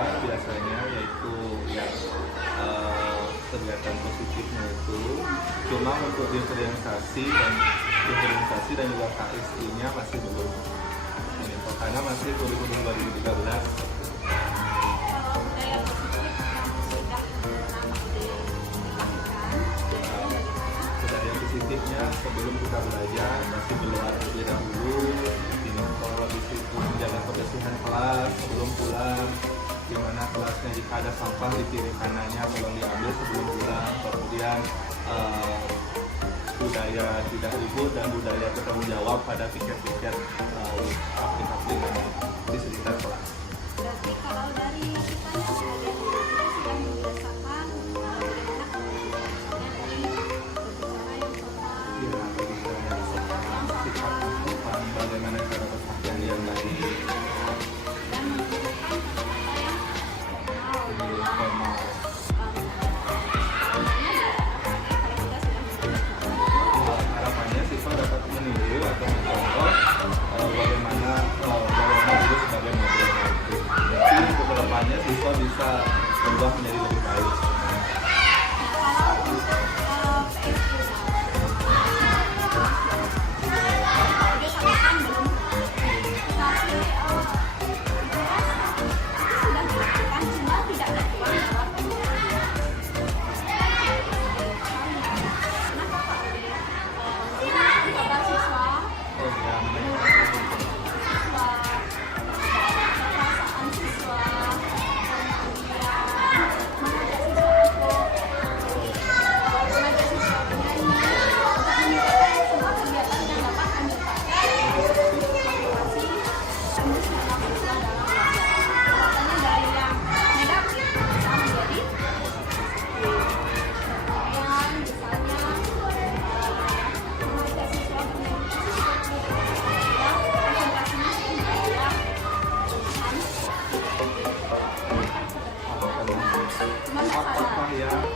biasanya, yaitu yang kegiatan positifnya itu cuma untuk diferensiasi dan juga KSI-nya masih belum ini, karena masih kurikulum 2013. Budaya positifnya sebelum kita belajar masih berdoa terlebih dahulu, kalau di situ menjaga kebersihan kelas sebelum pulang, di mana kelasnya jika ada sampah di kiri kanannya tolong diambil sebelum pulang. Kemudian budaya tidak ribut dan budaya bertanggung jawab pada piket-piket aplikasi di sekitar kelas. Berarti kalau dari kita yang sudah membiasakan bagaimana cara berpakaian yang baik dan formal. Harapannya siswa dapat meniru atau mencontoh bagaimana dulu sebagai model. Mungkin untuk kedepannya siswa bisa berubah menjadi lebih baik.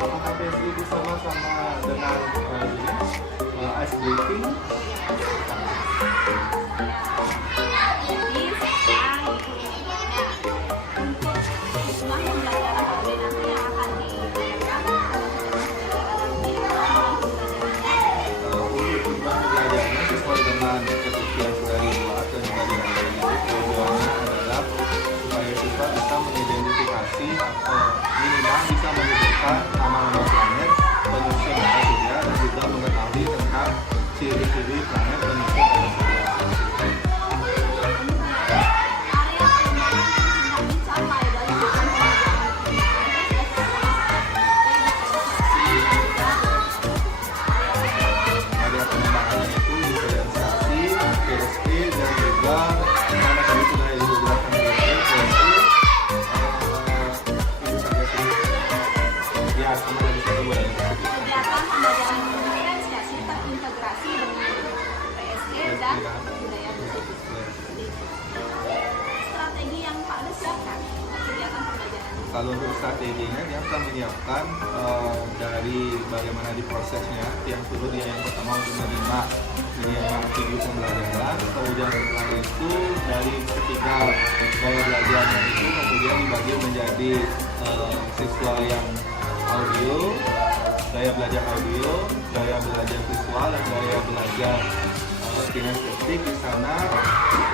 Apakah PSI bisa sama dengan ice breaking? Sesuai dengan ketentuan yang sudah dibuat dan tujuannya adalah supaya siswa bisa mengidentifikasi atau minimal bisa menyebutkan nama-nama planet penyusun pada surya dan juga mengetahui tentang ciri-ciri planet penyusun pada surya. Area pengembangannya itu diferensiasi, KSP dan juga karena tadi sudah dijelaskan KSP, itu saja sih. Ya, sama tadi saya boleh. Kegiatan pembelajaran diferensiasi terintegrasi dengan PSG dan budaya positif. Strategi yang Pak Des siapkan kegiatan pembelajaran. Kalau untuk strateginya dia akan menyiapkan dari bagaimana diprosesnya. Yang dulu dia yang pertama untuk menerima video pembelajaran, kemudian setelah itu dari ketiga gaya belajarnya itu kemudian dibagi menjadi siswa yang audio, gaya belajar audio, gaya belajar visual, dan gaya belajar kinestetik. Di sana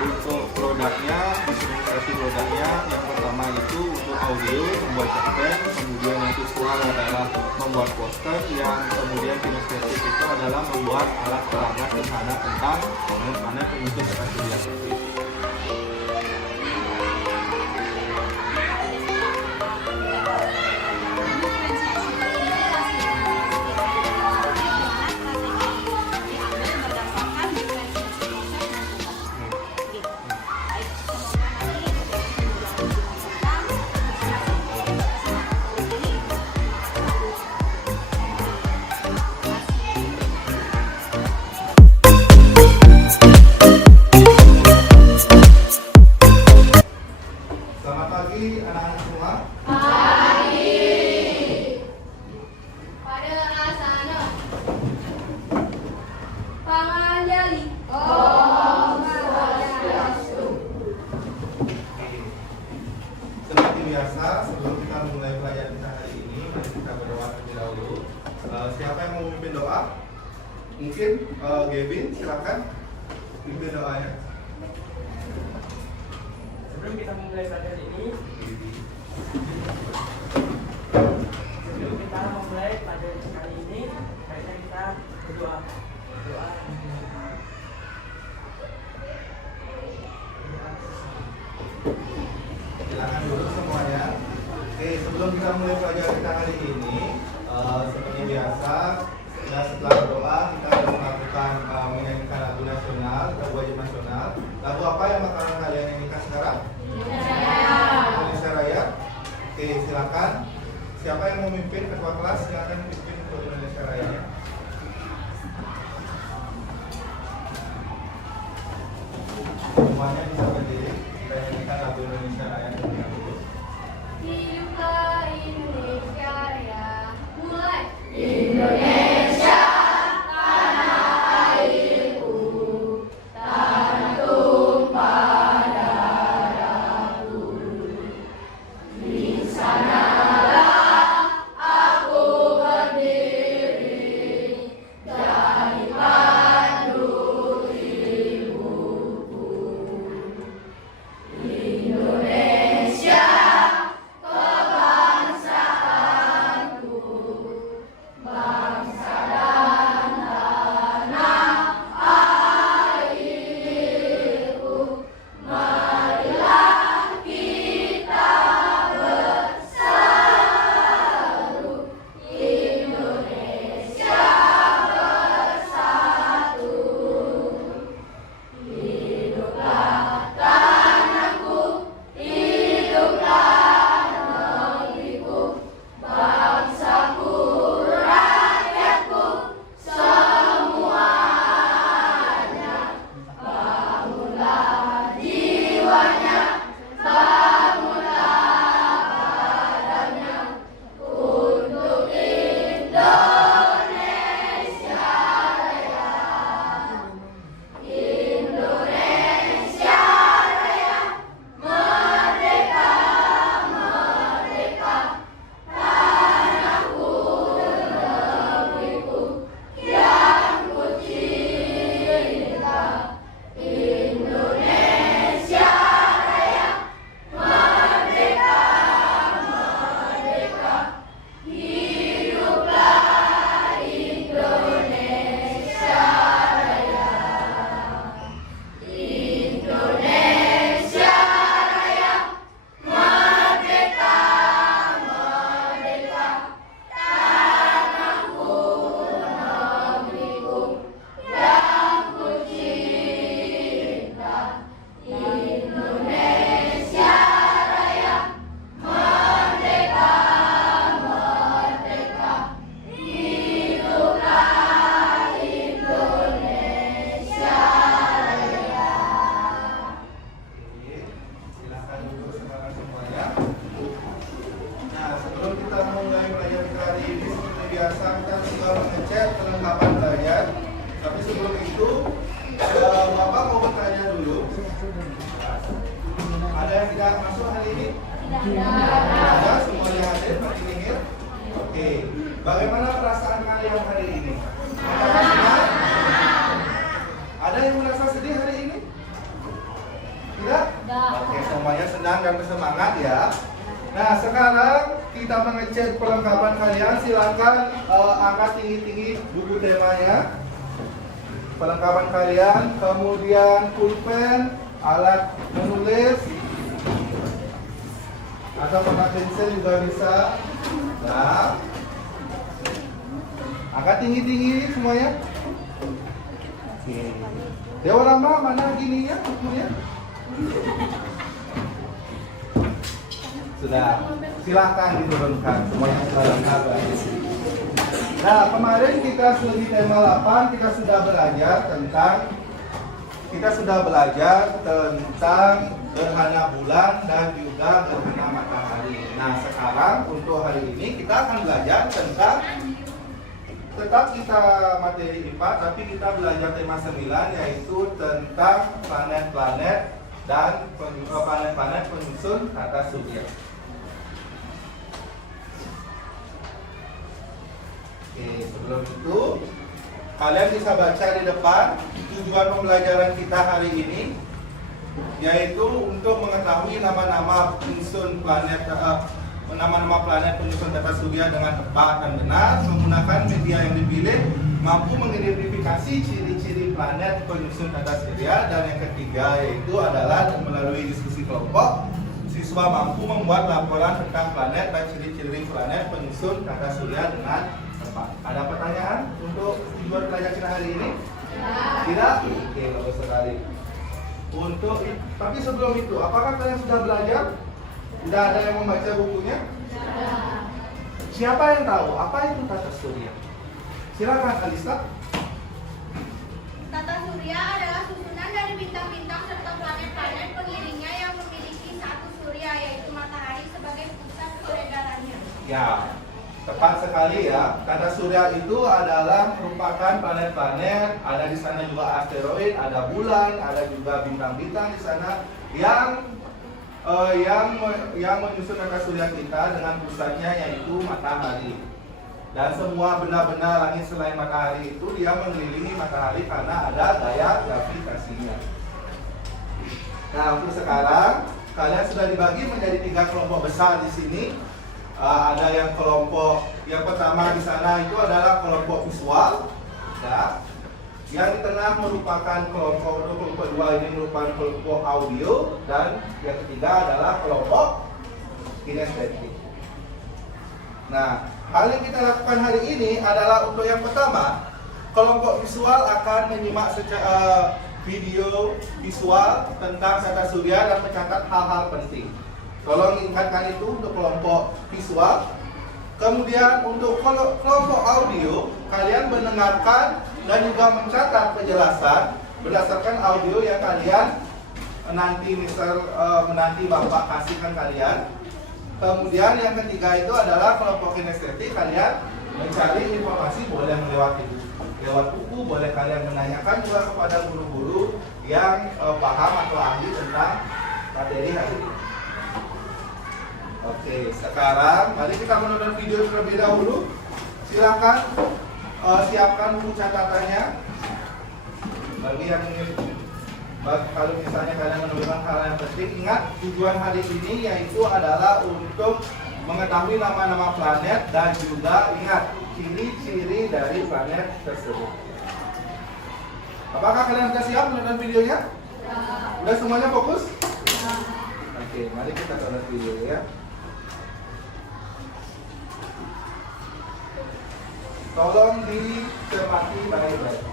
untuk produknya, diferensiasi produknya yang pertama itu untuk audio membuat cerpen, kemudian yang visual adalah membuat poster, yang kemudian kinestetik itu adalah membuat alat peraga sederhana tentang planet penyusun pada surya. Selamat pagi anak-anak semua. Pada asana panganjali Seperti biasa biasa, sebelum kita memulai pelajaran kita hari ini, mari kita berdoa terlebih dahulu. Siapa yang mau memimpin doa? Mungkin Gavin, silakan pimpin doanya. Sebelum kita memulai pelajaran ini, kali ini, baiknya kita berdoa. Silakan dulu semuanya. Oke, sebelum kita mulai pelajaran kita hari ini, seperti biasa, setelah berdoa kita harus melakukan menyanyikan lagu nasional, lagu wajib nasional. Lagu apa yang bakalan kalian nyanyikan sekarang? Indonesia Raya. Oke, silakan. Siapa yang mau memimpin ketua kelas? Silakan pimpin untuk Indonesia Raya. Semuanya bisa berdiri. Kita nyanyikan lagu Indonesia Raya terlebih dahulu. Hiduplah Indonesia Raya. Mulai. Indonesia, tanah airku, tanah tumpah darahku. Di sanalah aku berdiri dan dipandu ibuku. Indonesia, kebangsaanku, bangsa dan tanah airku. Marilah kita bersatu, Indonesia bersatu. Hiduplah tanahku, hiduplah negeriku, bangsaku, rakyatku, semuanya. Bangunlah jiwanya, bangunlah badannya, untuk Indonesia Raya. Indonesia Raya, merdeka, merdeka, tanahku, negeriku, yang ku cinta. Indonesia Raya, merdeka, merdeka, hiduplah Indonesia Raya. Indonesia Raya, merdeka, merdeka, tanahku, negeriku, yang ku cinta. Indonesia Raya, merdeka, merdeka, hiduplah Indonesia Raya. Oke, silakan duduk sekarang semuanya. Nah, sebelum kita mulai pelajaran kita hari ini, seperti biasa kita sudah mengecek kelengkapan belajar. Tapi sebelum itu, Bapak mau bertanya dulu. Ada yang tidak masuk hari ini? Tidak ada, semuanya hadir, Pak Tingir. Oke, bagaimana perasaan kalian hari ini? Senang? Ada yang merasa sedih hari ini? Tidak? Oke, semuanya senang dan bersemangat ya. Nah, sekarang kita mengecek perlengkapan kalian. Silakan angkat tinggi-tinggi buku temanya. Perlengkapan kalian, kemudian pulpen, alat menulis, atau pakai pensil juga bisa. Nah, angkat tinggi-tinggi semuanya. Oke. Dewa Rama, mana gininya bukunya? Sudah, silahkan diturunkan. Semuanya sudah lengkap. Nah, kemarin kita di tema 8 kita sudah belajar tentang gerhana bulan dan juga gerhana matahari. Nah, sekarang untuk hari ini kita akan belajar tentang tetap kita materi IPA, tapi kita belajar tema 9 yaitu tentang planet-planet dan planet-planet penyusun tata surya. sebelum itu kalian bisa baca di depan tujuan pembelajaran kita hari ini, yaitu untuk mengetahui nama-nama penyusun planet, nama-nama planet penyusun tata surya dengan tepat dan benar menggunakan media yang dipilih, mampu mengidentifikasi ciri-ciri planet penyusun tata surya, dan yang ketiga yaitu adalah melalui diskusi kelompok siswa mampu membuat laporan tentang planet dan ciri-ciri planet penyusun tata surya dengan tepat. Ada pertanyaan untuk tujuan belajar kita hari ini? Tidak? Oke, bagus sekali. Tapi sebelum itu, apakah kalian sudah belajar? Sudah ada yang membaca bukunya? Siapa yang tahu apa itu tata surya? Silakan Alisa. Tata surya adalah susunan dari bintang-bintang serta planet-planet pengiringnya yang memiliki satu surya, yaitu matahari sebagai pusat peredarannya. Ya, tepat sekali ya. Tata surya itu adalah merupakan planet-planet, ada di sana juga asteroid, ada bulan, ada juga bintang-bintang di sana yang menyusun tata surya kita dengan pusatnya yaitu matahari. Dan semua benda-benda langit selain matahari itu dia mengelilingi matahari karena ada gaya gravitasinya. Nah, untuk sekarang kalian sudah dibagi menjadi 3 kelompok besar di sini. Ada yang kelompok yang pertama di sana itu adalah kelompok visual, ya. Yang di tengah merupakan kelompok 2 ini merupakan kelompok audio, dan yang ketiga adalah kelompok kinestetik. Nah, hal yang kita lakukan hari ini adalah untuk yang pertama, kelompok visual akan menyimak secara video visual tentang tata surya dan mencatat hal-hal penting. Tolong ingatkan itu untuk kelompok visual. Kemudian untuk kelompok audio, kalian mendengarkan dan juga mencatat penjelasan berdasarkan audio yang kalian menanti Bapak kasihkan kalian. Kemudian yang ketiga itu adalah kelompok kinestetik, kalian mencari informasi boleh lewat buku, boleh kalian menanyakan juga kepada guru-guru yang paham atau ahli tentang materi hari ini. Oke, sekarang mari kita menonton video terlebih dahulu. Silakan siapkan buku catatannya. Bagi yang ingin, kalau misalnya kalian menemukan hal yang penting, ingat tujuan hari ini yaitu adalah untuk mengetahui nama-nama planet dan juga ingat ciri-ciri dari planet tersebut. Apakah kalian sudah siap menonton videonya? Sudah semuanya fokus? Oke, mari kita tonton video ya. Tolong dicermati baik-baik.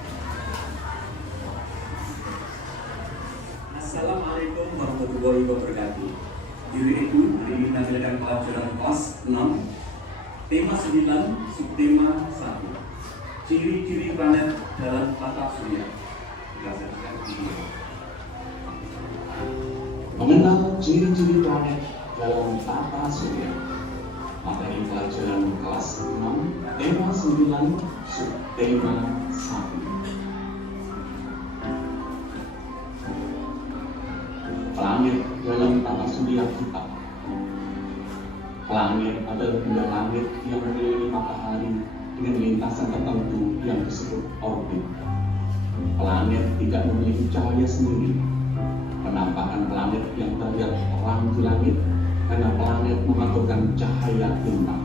Assalamualaikum warahmatullahi wabarakatuh. Diri itu hari ini menampilkan pelajaran kelas 6, tema 9, subtema 1. Ciri-ciri planet dalam tata surya. Berdasarkan video. Mengenal ciri-ciri planet dalam tata surya. Materi pelajaran kelas 6, tema 9, subtema 1. Planet dalam tata surya kita. Planet adalah benda langit yang mengelilingi matahari dengan lintasan tertentu yang disebut orbit. Planet tidak memiliki cahaya sendiri. Penampakan planet yang terlihat terang di langit karena planet memantulkan cahaya bintang.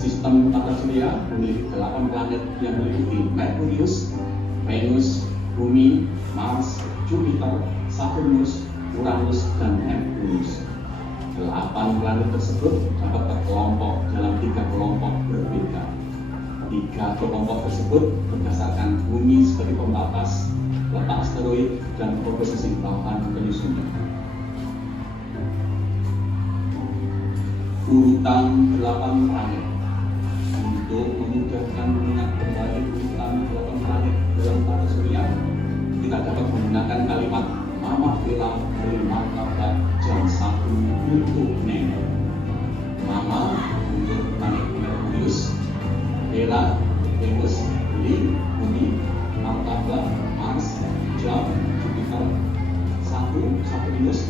Sistem tata surya memiliki 8 planet yang meliputi Merkurius, Venus, Bumi, Mars, Jupiter, Saturnus, Uranus, dan Neptunus. 8 planet tersebut dapat terkelompok dalam 3 kelompok berbeda. 3 kelompok tersebut berdasarkan bumi sebagai pembatas, letak asteroid, dan komposisi bahan penyusunnya. Urutan 8 planet. Untuk memudahkan mengingat kembali urutan 8 planet dalam tata surya, kita dapat menggunakan kalimat Mama Vela dari martabat jam 1 untuk nenek. Mama untuk planet Merkurius, Vela, Venus, Bumi, martabat Mars, jam Jupiter, Saturnus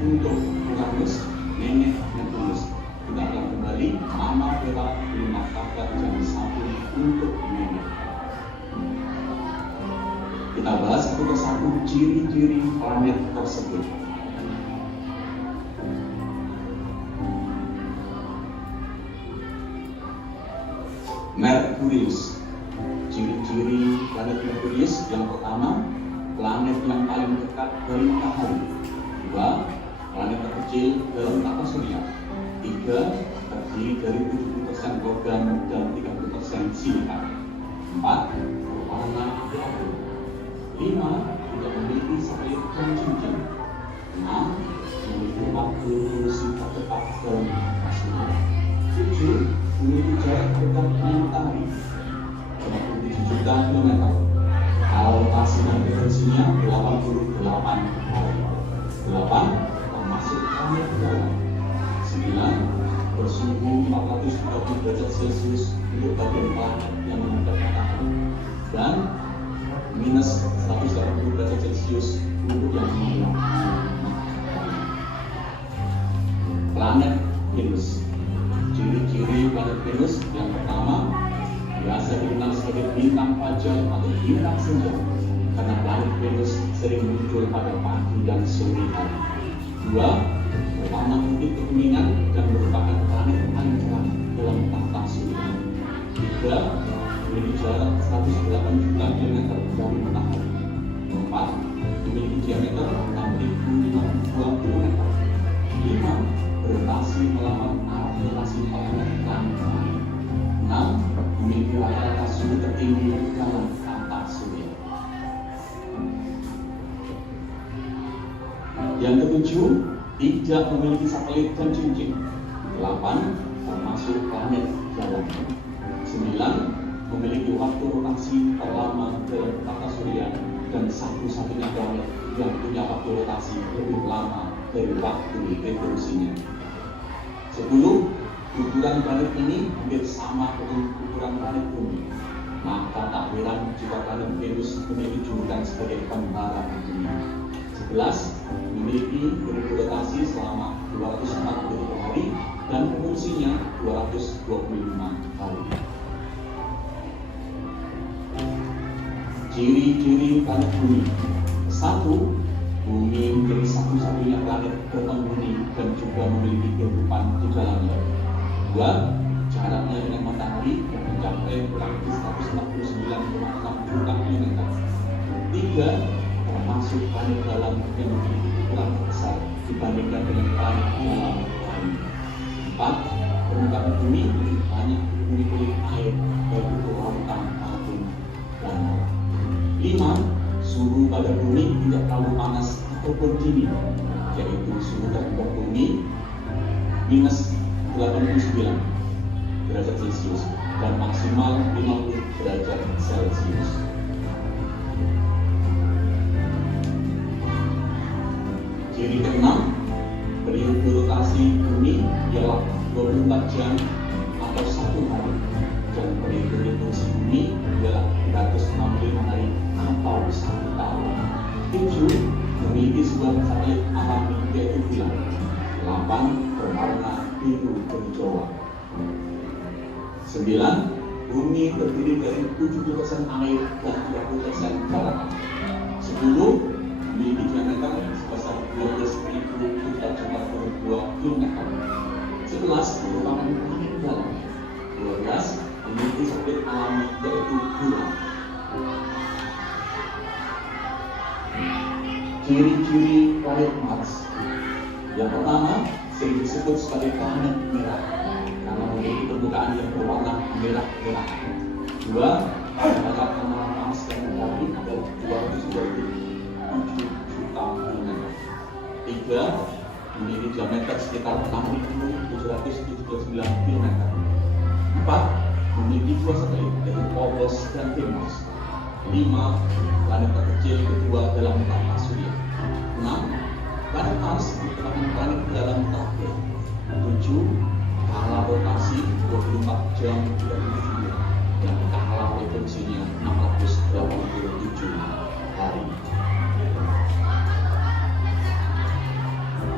untuk Uranus, nenek Neptunus. Kita akan kembali Mama Vela di martabat jam 1 untuk nenek. Kita bahas satu persatu ciri-ciri planet tersebut. Merkurius. Ciri-ciri planet Merkurius yang pertama, planet yang paling dekat dari matahari. 2. Planet terkecil dalam tata surya. 3. Terdiri dari 70% logam dan 30% silika. 4. Berwarna abu. 5. Tidak memiliki satelit dan cincin. 6. Memiliki waktu evolusi tercepat dalam tata surya. 7. Memiliki jarak dekat dengan matahari 27 juta kilometer. Rotasi dan frekuensinya 88 kali. 8. Termasuk planet dalam. 9. Bersuhu 430 derajat Celcius untuk bagian planet yang menghadap matahari dan minus 180 derajat Celcius untuk yang menghadap matahari. Planet Venus. Ciri-ciri planet Venus yang pertama, biasa dikenal sebagai bintang fajar atau bintang senja karena planet Venus sering muncul pada pagi dan sore hari. 2. Berwarna putih kekuningan dan merupakan planet paling terang dalam tata surya. 3. Memiliki jarak 108 juta kilometer dari matahari. 4. Memiliki diameter 6.052 kilometer. 5. Berotasi melawan arah rotasi planet planet lain. 6. Memiliki rata-rata suhu tertinggi dalam tata surya. Yang ketujuh, tidak memiliki satelit dan cincin. 8. Termasuk planet dalam. 9. Memiliki waktu rotasi terlama dalam tata surya dan satu-satunya planet yang punya waktu rotasi lebih lama dari waktu evolusinya. 10. Ukuran planet ini hampir sama dengan ukuran planet bumi. Maka tak heran jika planet Venus memiliki julukan sebagai kembara bumi. 11. Memiliki periode rotasi selama 243 hari dan evolusinya 225 hari. Ciri-ciri planet bumi. 1. Bumi menjadi satu-satunya planet berpenghuni dan juga memiliki kehidupan di dalamnya. 2. Jaraknya dengan matahari mencapai kurang lebih 149,6 juta kilometer. 3. Termasuk planet dalam yang memiliki ukuran besar dibandingkan dengan planet dalam lain. 4. Permukaan bumi lebih banyak dipenuhi air baik itu lautan maupun danau. 5. Suhu pada bumi tidak terlalu panas ataupun dingin, yaitu suhu terhadap bumi minus 89 derajat Celcius dan maksimal 50 derajat Celcius. Ciri keenam, periode rotasi bumi ialah 24 jam atau 1 hari dan periode revolusi bumi ialah 365 hari atau 1 tahun. 7. Memiliki sebuah satelit alami yaitu bulan. 8. Berwarna biru berhijauan. 9. Bumi terdiri dari 70% air dan 30% daratan. 10. Memiliki diameter sebesar 12.342 km. 11. Merupakan planet dalam. 12. Memiliki satelit alami yaitu bulan. Ciri-ciri planet Mars. Yang pertama, sering disebut sebagai planet merah karena memiliki permukaan yang berwarna merah-merah. 2. Jarak antara Mars dan matahari adalah 227 juta kilometer. 3. Memiliki diameter sekitar 6.779 km. 4. Memiliki 2 satelit yaitu Phobos dan Deimos. 5. Planet terkecil kedua dalam tata surya. 6. Planet Mars merupakan planet dalam terakhir. 7. Skala rotasi 24 jam 37 dan skala revolusinya 687 hari.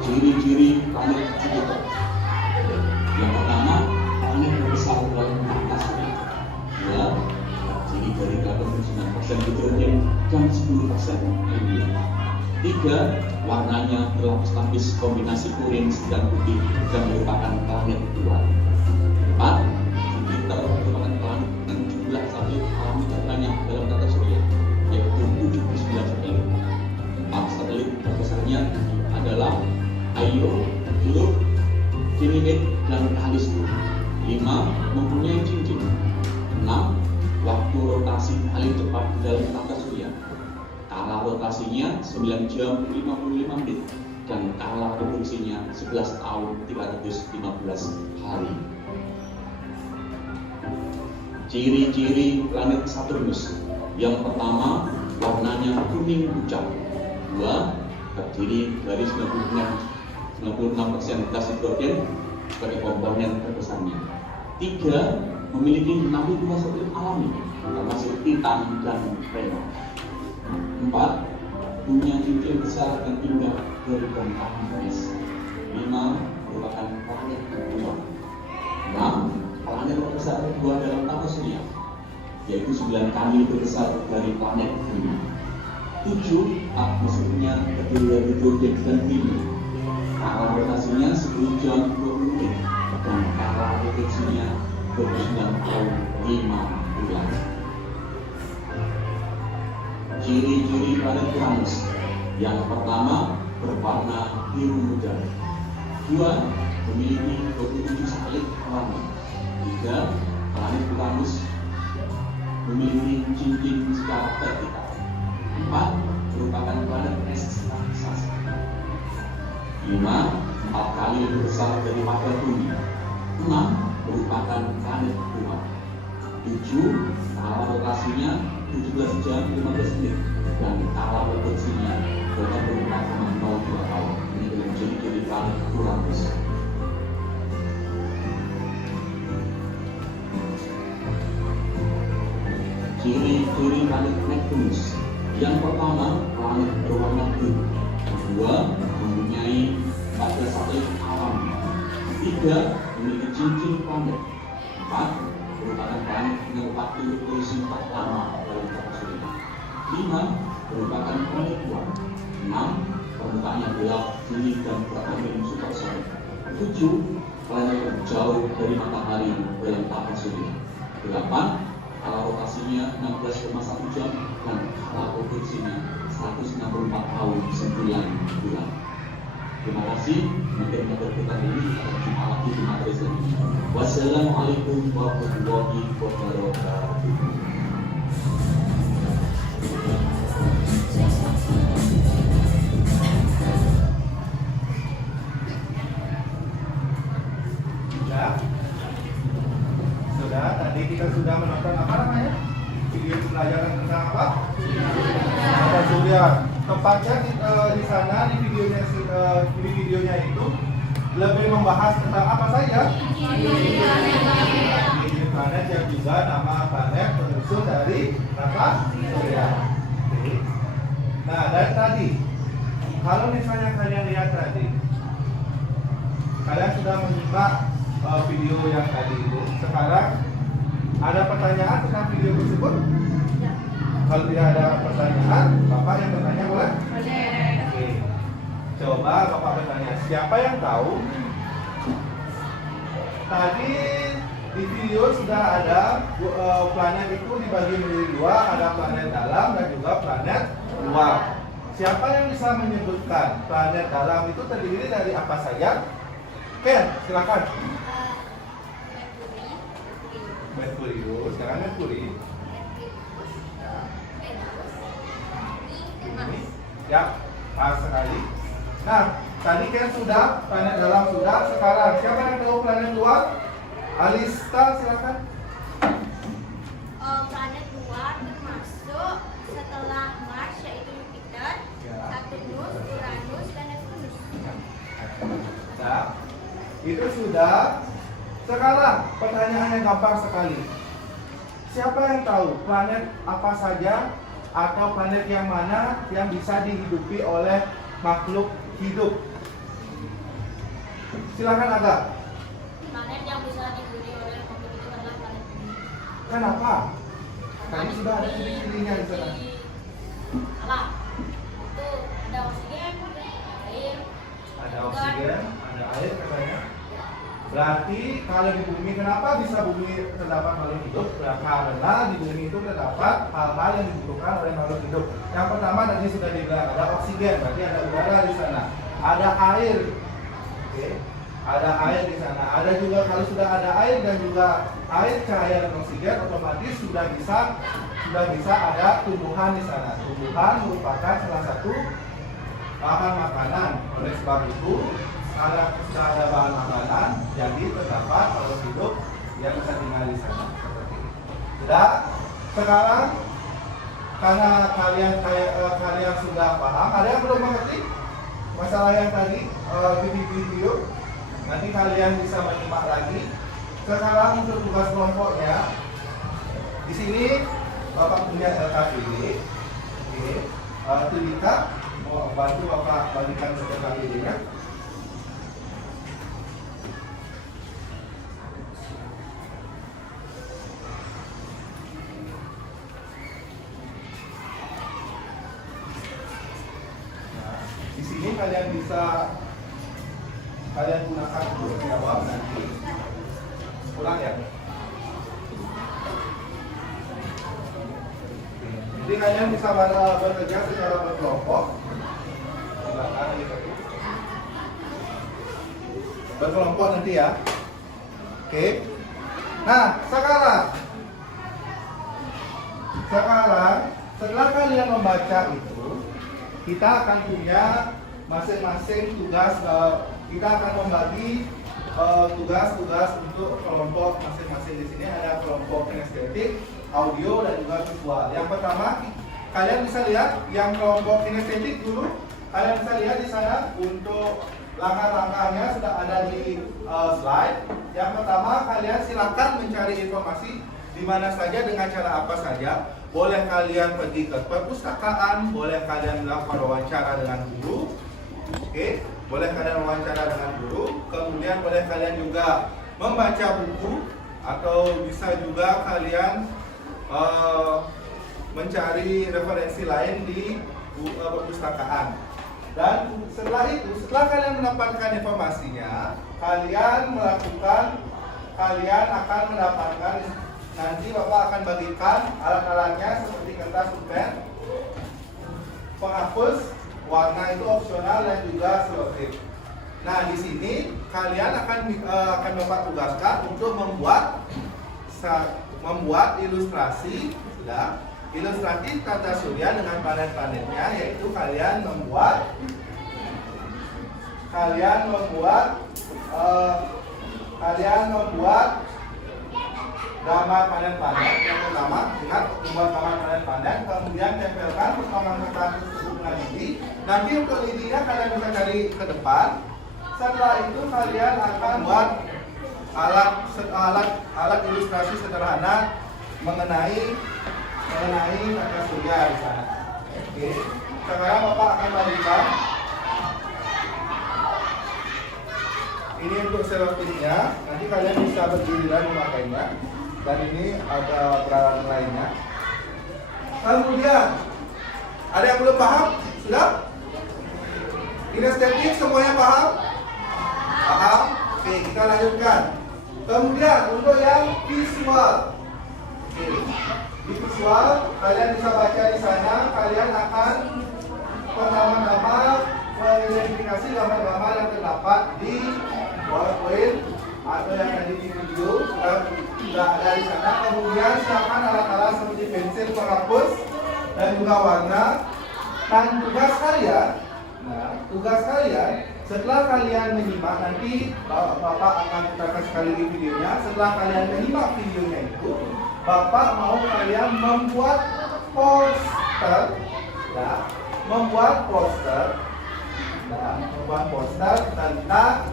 Ciri-ciri planet Jupiter. Yang pertama, planet terbesar dalam tata surya. 2. Terdiri dari 89% hidrogen dan 10% bergeser mundur. 3. Warnanya berlapis-lapis kombinasi kuning dan putih dan merupakan planet luar. 4. Jupiter merupakan planet dengan jumlah satelit alami terbanyak dalam tata surya, yaitu 79 satelit. 4 satelit terbesarnya adalah Io, Europe, Ganymede, dan Callisto. 5. Mempunyai cincin. 6. Waktu rotasi paling cepat dalam tata surya. Kala rotasinya 9 jam 55 menit dan kala revolusinya 11 tahun 315 hari. Ciri-ciri planet Saturnus. Yang pertama, warnanya kuning pucat. 2. Terdiri dari 96% gas hidrogen sebagai komponen terbesarnya. 3. Memiliki 62 satelit alami termasuk Titan dan Rhino. 4. Punya cincin besar dan indah dari bongkahan es. 5. Merupakan planet kedua. 6. Planet terbesar kedua dalam tata surya, yaitu 9 kali lebih besar dari planet Bumi. 7. Atmosfernya terdiri dari hidrogen dan helium. Kala rotasinya 10 jam 20 menit dan kala revolusinya 29 tahun 5 bulan. Ciri-ciri planet Uranus. Yang pertama, berwarna biru muda. 2. Memiliki 27 satelit alami. 3. Planet Uranus memiliki cincin secara vertikal. 4. Merupakan planet raksasa. 5. 4 kali lebih besar daripada Bumi. 6. Merupakan planet tua. 7. Kala rotasinya 17 jam 15 menit dan kala revolusinya 24,02 tahun. Ini adalah ciri-ciri planet Uranus. Ciri-ciri planet Neptunus. Yang pertama, planet berwarna biru. 2. Mempunyai 14 satelit alami. 3. Memiliki cincin planet. 4. Merupakan planet dengan waktu revolusi pertama dalam tata surya. 5. Merupakan planet tua. 6. Permukaannya gelap, dingin dan berangin supersonik. 7. Planet jauh dari matahari dalam tata surya. 8. Kala rotasinya 16,1 jam dan kala revolusinya 164 tahun 9 bulan. Terima kasih. Mungkin kita ini akan jumpa lagi di materi selanjutnya. Wassalamualaikum warahmatullahi wabarakatuh. Sudah, tadi kita sudah menonton apa namanya? Video pembelajaran tentang apa? Tata surya. Tepatnya di sana di videonya itu lebih membahas tentang apa saja? Ciri planet yang juga nama planet penyusun dari tata surya. Nah, dari tadi, kalau misalnya kalian lihat tadi, kalian sudah menyimak video yang tadi itu. Sekarang ada pertanyaan tentang video tersebut? Kalau tidak ada pertanyaan, Bapak yang bertanya boleh? Boleh. Oke. Coba Bapak bertanya, siapa yang tahu? Tadi di video sudah ada planet itu dibagi menjadi dua, ada planet dalam dan juga planet luar. Siapa yang bisa menyebutkan planet dalam itu terdiri dari apa saja? Ken, silakan. Merkurius, jangan Merkuri. Ya, pas sekali. Nah, tadi kan sudah planet dalam sudah. Sekarang siapa yang tahu planet luar? Alista, silakan. Planet luar termasuk setelah Mars yaitu Jupiter, Saturnus, Uranus, dan Neptunus. Nah, itu sudah. Sekarang pertanyaan yang gampang sekali. Siapa yang tahu planet apa saja atau planet yang mana yang bisa dihidupi oleh makhluk hidup? Silakan Aga. Planet yang bisa dihuni oleh makhluk itu adalah planet Bumi. Kenapa? Tadi sudah ada ciri-cirinya di sana. Salah. Berarti kalau di bumi, kenapa bisa bumi terdapat makhluk hidup? Karena di bumi itu terdapat hal-hal yang dibutuhkan oleh makhluk hidup. Yang pertama tadi sudah dibilang, ada oksigen, berarti ada udara di sana, ada air, oke, ada air di sana. Ada juga kalau sudah ada air dan juga air, cahaya dan oksigen, otomatis sudah bisa ada tumbuhan di sana. Tumbuhan merupakan salah satu bahan makanan. Oleh sebab itu, sudah ada bahan makanan, jadi terdapat makhluk hidup yang bisa tinggal di sana. Seperti itu. Sudah. Sekarang karena kalian sudah paham, ada yang belum mengerti masalah yang tadi di video, nanti kalian bisa menyimak lagi. Sekarang untuk tugas kelompoknya, di sini Bapak punya LKPD, itu Dita mau bantu Bapak bagikan LKPD-nya. Di sini kalian bisa gunakan untuk menjawab nanti. Ulang ya. Jadi kalian bisa bekerja secara berkelompok. Silakan gitu. Berkelompok nanti ya. Oke. Nah, sekarang setelah kalian membaca itu, kita akan punya masing-masing tugas. Kita akan membagi tugas-tugas untuk kelompok masing-masing. Di sini ada kelompok kinestetik, audio, dan juga visual. Yang pertama, kalian bisa lihat yang kelompok kinestetik dulu. Kalian bisa lihat di sana untuk langkah-langkahnya sudah ada di slide. Yang pertama, kalian silakan mencari informasi di mana saja dengan cara apa saja. Boleh kalian pergi ke perpustakaan, boleh kalian melakukan wawancara dengan guru, oke? Boleh kalian wawancara dengan guru, kemudian boleh kalian juga membaca buku, atau bisa juga kalian mencari referensi lain di perpustakaan. Dan setelah itu, setelah kalian mendapatkan informasinya, kalian akan mendapatkan, nanti Bapak akan bagikan alat-alatnya seperti kertas pulpen, penghapus, warna itu opsional, dan juga selotip. Nah, di sini kalian akan Bapak tugaskan untuk membuat ilustrasi, ilustrasi tata surya dengan planet-planetnya, yaitu kalian membuat gambar planet-planet. Yang pertama, ingat membuat gambar planet-planet, kemudian tempelkan potongan kertas tersebut dengan lidi. Nanti untuk lidinya kalian bisa cari ke depan. Setelah itu kalian akan buat alat ilustrasi sederhana mengenai tata surya di sana. Oke. Sekarang Bapak akan bagikan. Ini untuk selotipnya. Nanti kalian bisa berdiri memakainya. Dan ini ada peralatan lainnya. Kemudian ada yang belum paham? Sudah? Kinestetik semuanya paham? Paham? Oke, kita lanjutkan. Kemudian untuk yang visual. Oke. Di visual kalian bisa baca di sana. Kalian akan pertama-tama mengidentifikasi gambar-gambar yang terdapat di PowerPoint atau yang ada di video sudah ada di sana. Kemudian siapkan alat-alat seperti pensil, penghapus, dan juga warna. Dan tugas kalian setelah kalian menyimak, nanti Bapak akan putarkan sekali lagi videonya. Setelah kalian menyimak videonya itu, Bapak mau kalian membuat poster tentang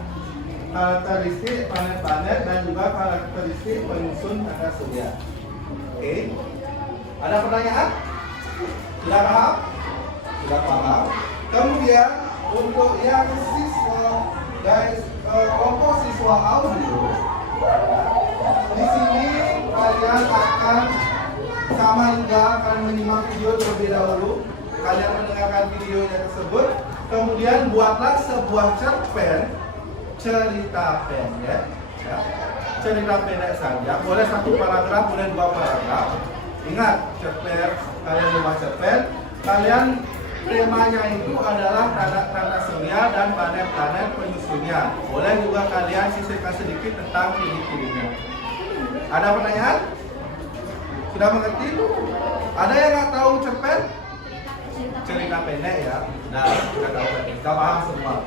karakteristik planet-planet dan juga karakteristik penyusun tata surya. Oke. Ada pertanyaan? Sudah paham? Sudah paham. Kemudian untuk yang siswa kelompok siswa audio, di sini kalian akan sama juga akan menyimak video terlebih dahulu. Kalian mendengarkan videonya tersebut, kemudian buatlah sebuah cerpen cerita pendek Ya. Cerita pendek saja, boleh satu paragraf, boleh dua paragraf. Ingat, cerpen, kalian rumah cerpen, kalian temanya itu adalah tanda-tanda surya dan planet-planet penyusunnya. Boleh juga kalian sisipkan sedikit tentang ciri-cirinya. Ada pertanyaan? Sudah mengerti? Ada yang nggak tahu cerpen? Cerita pendek ya. Nah, kita tahu, kita paham semua.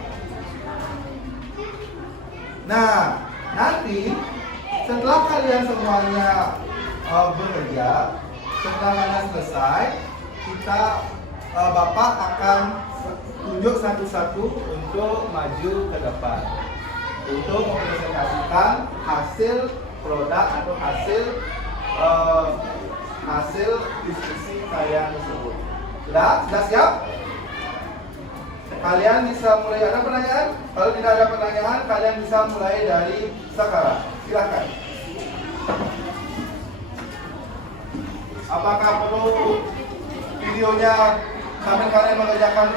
Nah, nanti setelah kalian semuanya bekerja, setelah kalian selesai, Bapak akan tunjuk satu-satu untuk maju ke depan untuk mempresentasikan hasil produk atau hasil diskusi kalian tersebut. Sudah siap? Kalian bisa mulai, ada pertanyaan? Kalau tidak ada pertanyaan, kalian bisa mulai dari sekarang. Silakan. Apakah perlu videonya sampai kalian mengerjakan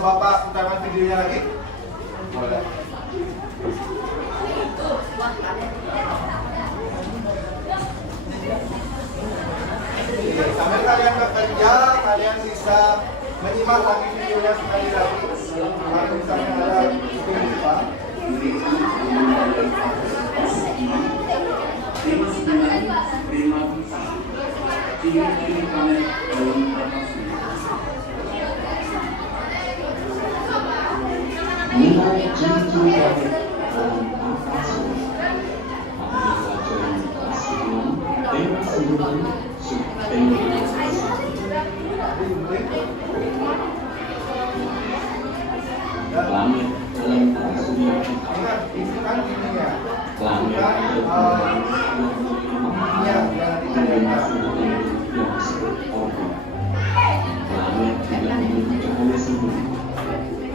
Bapak putarkan videonya lagi? Boleh. Sambil kalian bekerja, kalian bisa menyimak lagi videonya sekali lagi. Kalau misalnya ada lupa. Tema 9, tema 1. Ciri-ciri planet dalam tata surya. Mengenai ciri-ciri planet dalam tata surya, maka dipelajari kelas 6, tema 9, subtema 1. Planet dalam tata surya kita. Ingat, itu kan ininya. Planet yang disebut orbit. Planet tidak memiliki cahaya sendiri.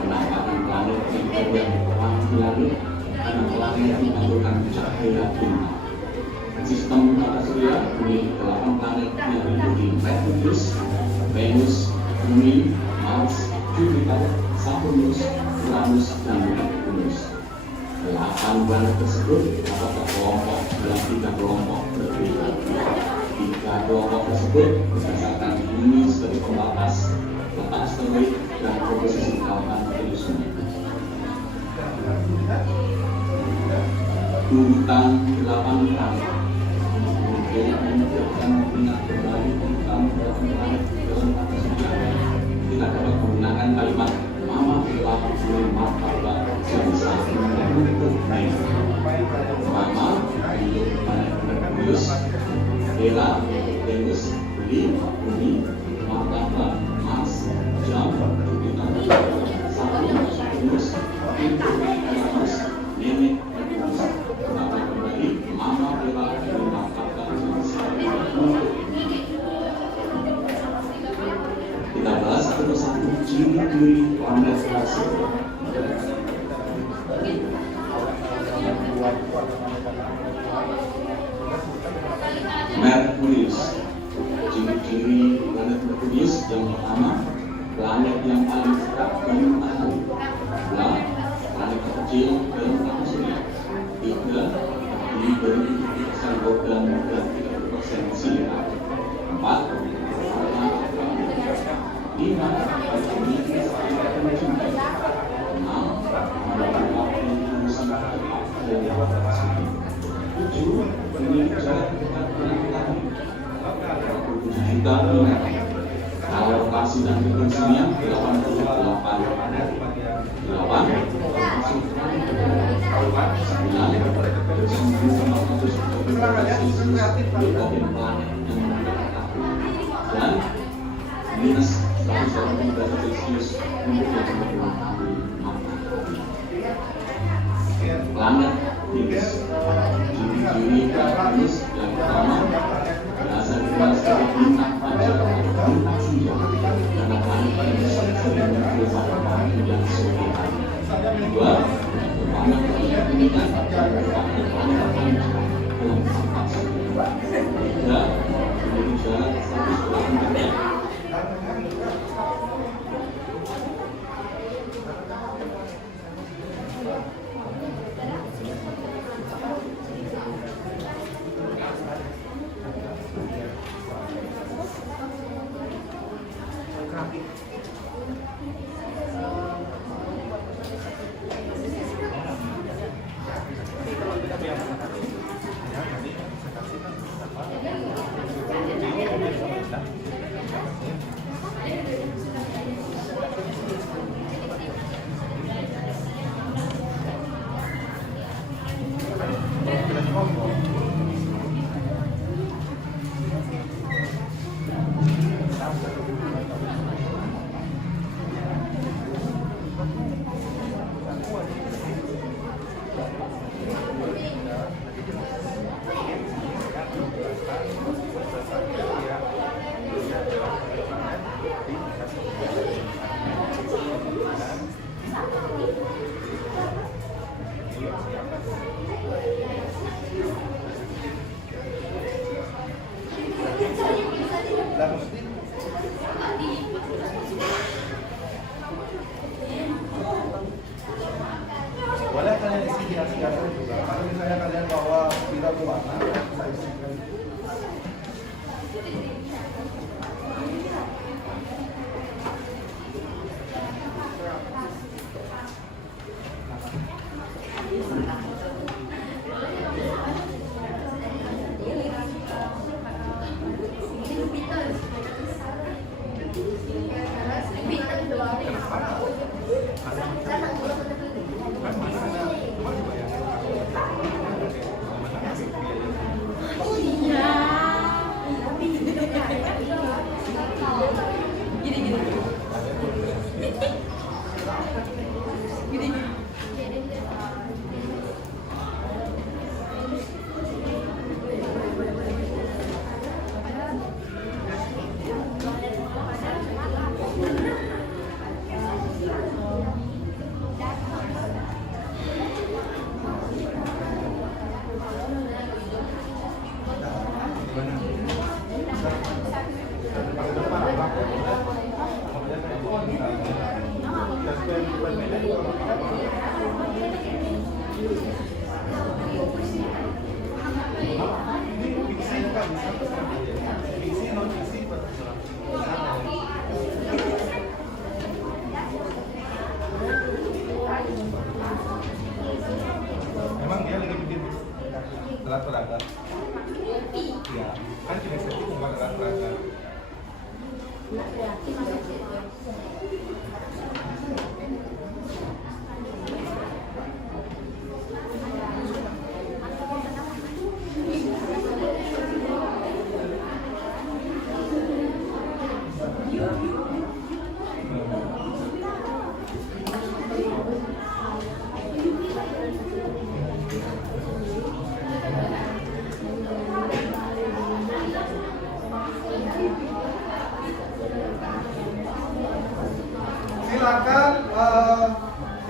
Penampakan planet yang terlihat di langit karena planet menyalurkan cahaya bintang. Sistem tata surya memiliki 8 planet yang meliputi Merkurius, Venus, Bumi, Mars, Jupiter, Saturnus, Uranus, dan Neptunus. 8 planet tersebut dapat terkelompok dalam 3 kelompok berbeda. 3 kelompok tersebut berdasarkan bumi sebagai pembatas, letak asteroid, dan komposisi lautan penyusunnya. Urutan 8 planet. Untuk menunjukkan mengingat kembali urutan 8 planet dalam tata surya, kita dapat menggunakan kalimat Mama telah memberi martabat yang sangat untuk naik. Mama untuk planet Merkurius, Bella, Venus, Bumi, martabat, Mars, Jam, Jupiter, Saturnus, Venus, Uranus, Nenek, Neptunus. Kenapa kembali Mama Bella memberi martabat yang sangat untuk. Kita bahas satu persatu ciri-ciri planet tersebut. Merkurius. Ciri-ciri planet Merkurius yang pertama, planet yang paling dekat dengan matahari. 2. Planet terkecil dalam tata surya. 3. Terdiri dari 70% logam dan 30% silika. 4. 5. Memiliki sekitar pencuri. 6. Memiliki fungsi tepat dari tata surya. 7. Memiliki jarak dekat dengan matahari. 27 juta kilometer. Kalau lokasi dan frekuensinya 88. 8. Dan minus 180 derajat Celcius untuk yang planet Venus. Ciri-ciri Venus yang pertama, biasa dikenal sebagai bintang fajar atau bintang senja karena planet Venus sering muncul pada pagi dan sore hari. 2. Planet bintang planet paling dalam tata surya. 3. Memiliki jarak 108 derajat. 4. tidak berwarna, saya isikan. Emang dia lagi bikin alat peraga? Iya, kan kinestetik bukan alat peraga.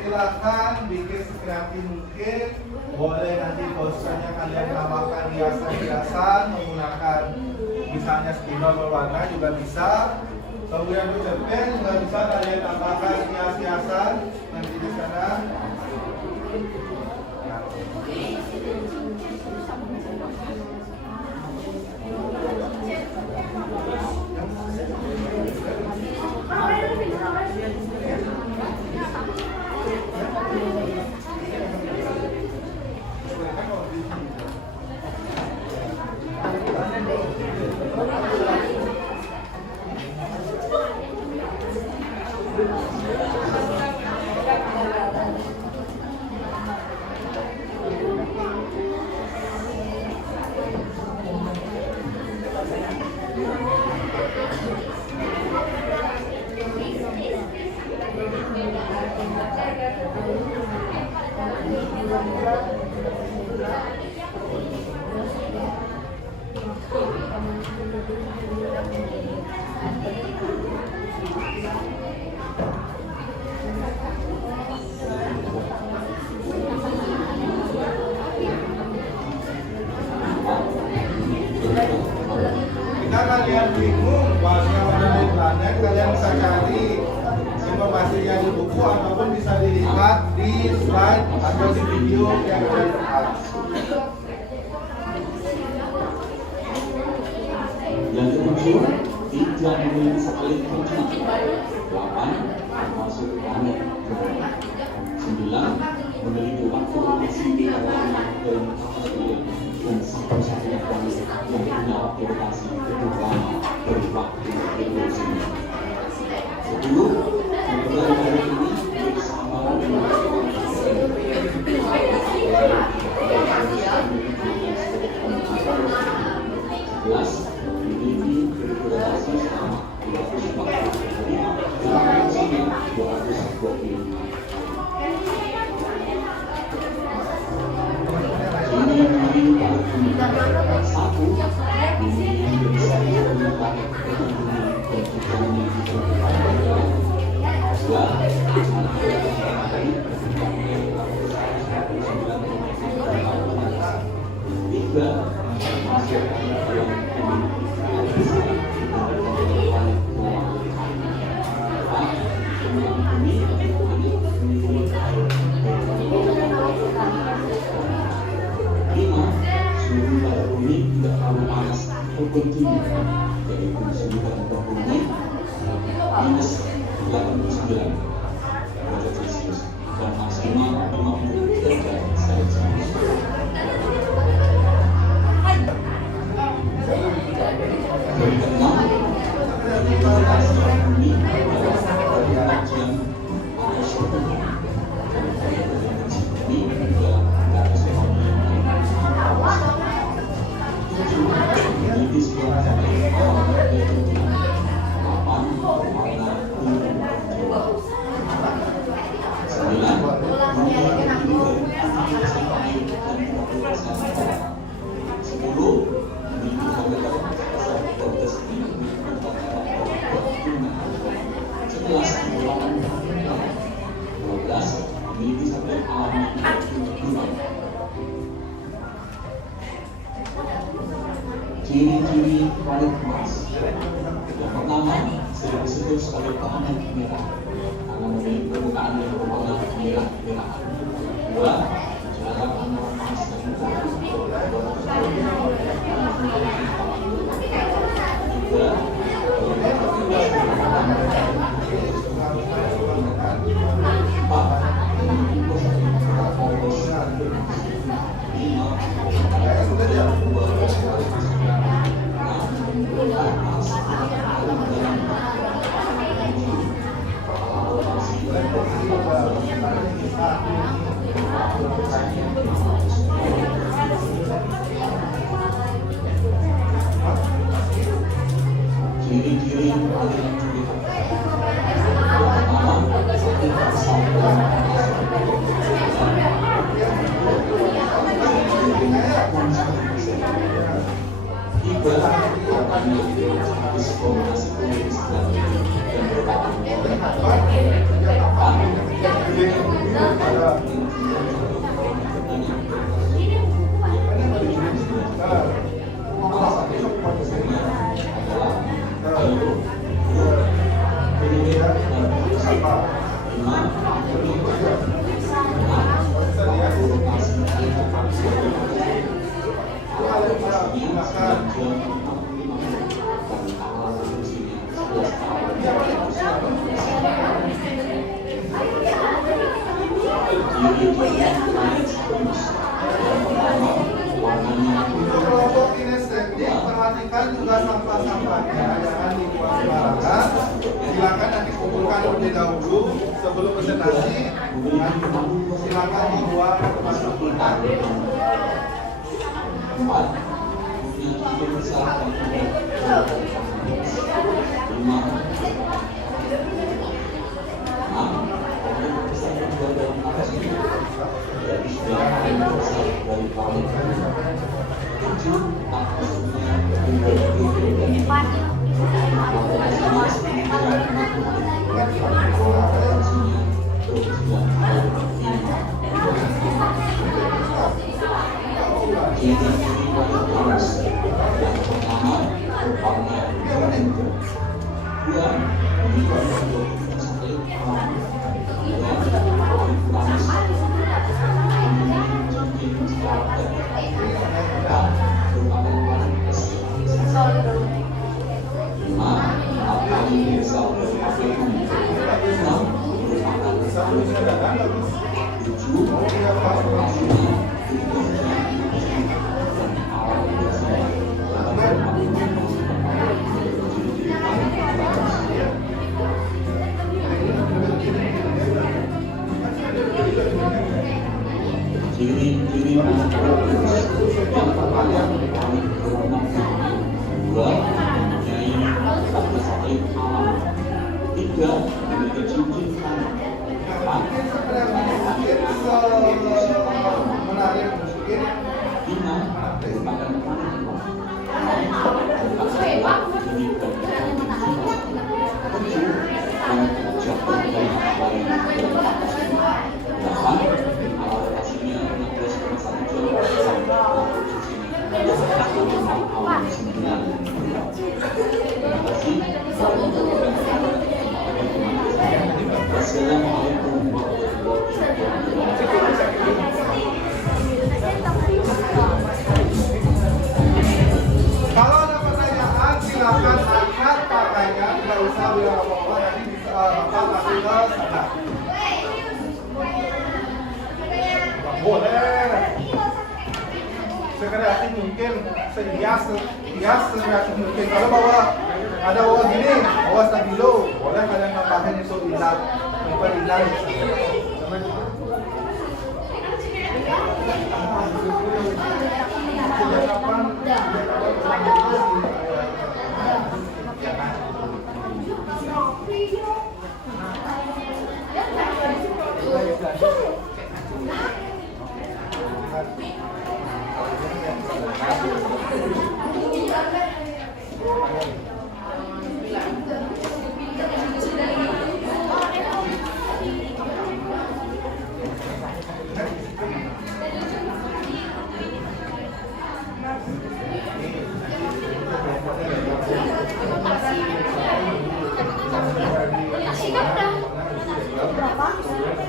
Silakan bikin sekreatif mungkin. Boleh nanti posnya kalian tambahkan hiasan-hiasan menggunakan misalnya spidol berwarna juga bisa. Kemudian cerpen juga bisa kalian tambahkan hias-hiasan nanti di sana. Jika kalian bingung warna-warna dari planet, kalian bisa cari informasinya di buku ataupun bisa dilihat di slide atau di video yang ada di atas. Yang ketujuh, tidak memiliki satelit pencuci. 8. Termasuk planet. 9. Memiliki waktu rotasi bintang dan satu-satunya planet yang punya waktu rotasi terutama dari waktu evolusi. 10. Memulai dari ini bersama dengan 11. Memiliki relasi selama 240 hari dan fungsinya 220. Ini memiliki pada satu ini bisa menggunakan ketentuan dan tujuannya dua tiga masuk terkontinu, yaitu 9 minus 89 derajat Celcius dan maksimal 50 derajat Celcius. Dari keenam, implementasi bumi adalah kajian atau suatu bumi juga garis ekonomi. 7. Menjadi sebuah warna biru. 8. Warna ungu. 9. Bumi yang terdiri dari 70% air dan 20% tanah. 10. Memiliki habitat dasar kontes ini merupakan bunga. 11. Merupakan 12. Memiliki satelit alami yaitu gunung. Ciri-ciri planet Mars. Yang pertama, sering disebut sebagai planet merah karena memiliki permukaan yang berwarna merah-merahan. 2. Jarak antara Mars dan Bumi 3. Ciri-ciri aliran Jupiter. Yang pertama, sakit besar dan tiga, katanya diskominasi politis dan berbagai Untuk kelompok kinestetik, perhatikan juga sampah-sampahnya, jangan dibuang sembarangan. Silakan nanti kumpulkan terlebih dahulu sebelum presentasi. Silakan dibuang ke tempat sampah. 4. Punya besar dan berat. 5. 6. Objek besar kedua dalam galaksi, yaitu sudah paling besar dari planet. 7. Atmosfernya bergerak dan ciri-ciri planet Mars. Yang pertama, warna hijau. 2. Memiliki satelit alam. 3. Uranus memiliki cincin secara vertikal. 4. Merupakan planet besar. 5. Paling besar dari planet Bumi. 6. Merupakan planet. 7. Rotasinya ciri-ciri planet Venus. Yang pertama, planet berwarna putih. 2. Mempunyai satu satelit alam. 3. Memiliki cincin planet. 4. Menarik mungkin. 5. Merupakan planet tua. 6. Ini berjalan 7. Planet jatuh dari matahari. 8. Rotasinya 16,1 jam sampai posisinya 9. Terima kasih. Wassalamualaikum warahmatullahi wabarakatuh. Kalau ada mungkin hias kreatif mungkin. Kalau ada bawa gini, bawa stabilo, boleh kalian tambahkan itu indah, indah. Sejak kapan?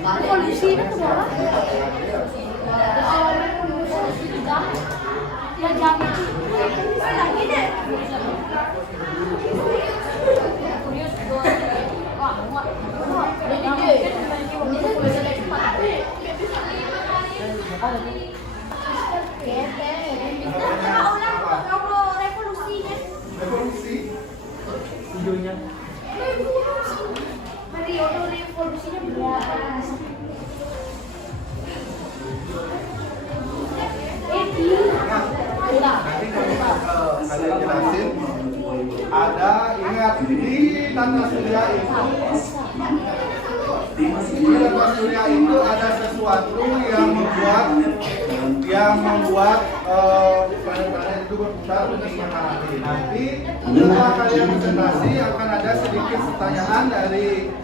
Revolusi itu berapa? Revolusi juga. Ya jangan. Lagi deh. Revolusi? Videonya. Periode revolusinya berapa? Nanti kalian jelasin. Ada ingat di Tata Surya itu ada sesuatu yang membuat planet-planet itu berputar untuk matahari. Nanti setelah kalian presentasi akan ada sedikit pertanyaan dari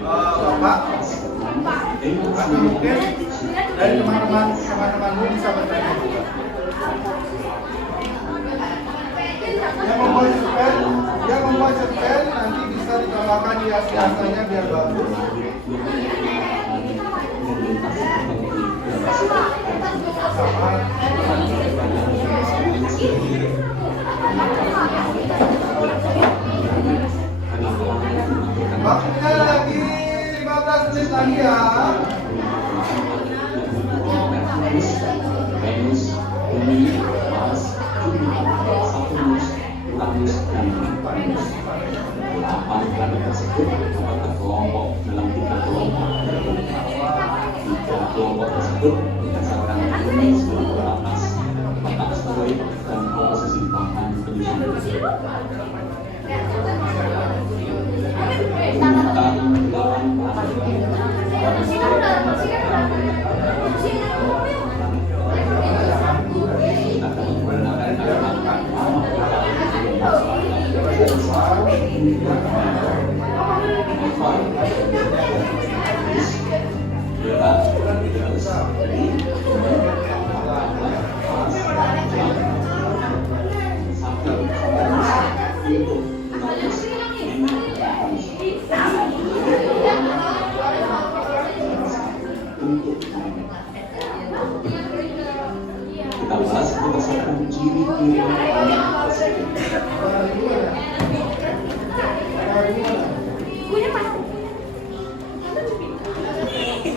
Bapak atau mungkin dari teman-temanmu bisa bertanya juga. Yang membuat cerpen nanti bisa ditambahkan hias-hiasannya biar bagus. Waktunya lagi 15 menit lagi ya. Venus, Bumi, Mars, Jupiter, Saturnus, Uranus, dan Neptunus. 8 planet tersebut terkelompok dalam 3 kelompok berbeda. 3 kelompok tersebut berdasarkan bumi sebagai peratas, peta asteroid, dan posisi papan penyusun. Bintang 8 kita bahas berdasarkan ciri-ciri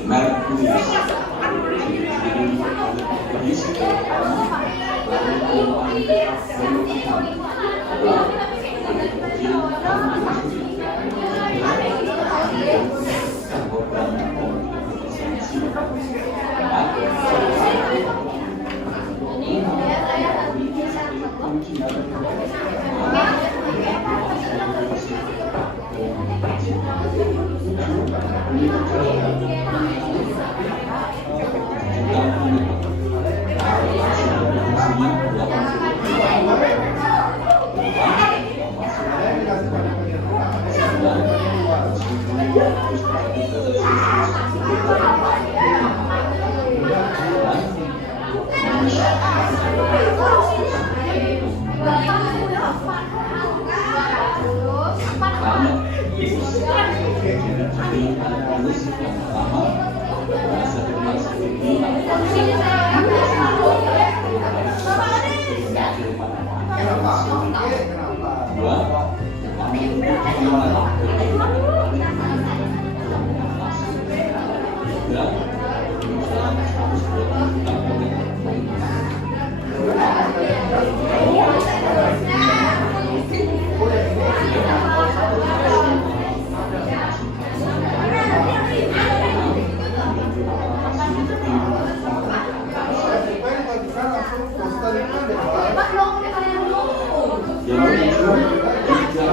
Merkurius, Kenapa? yang ketujuh tiga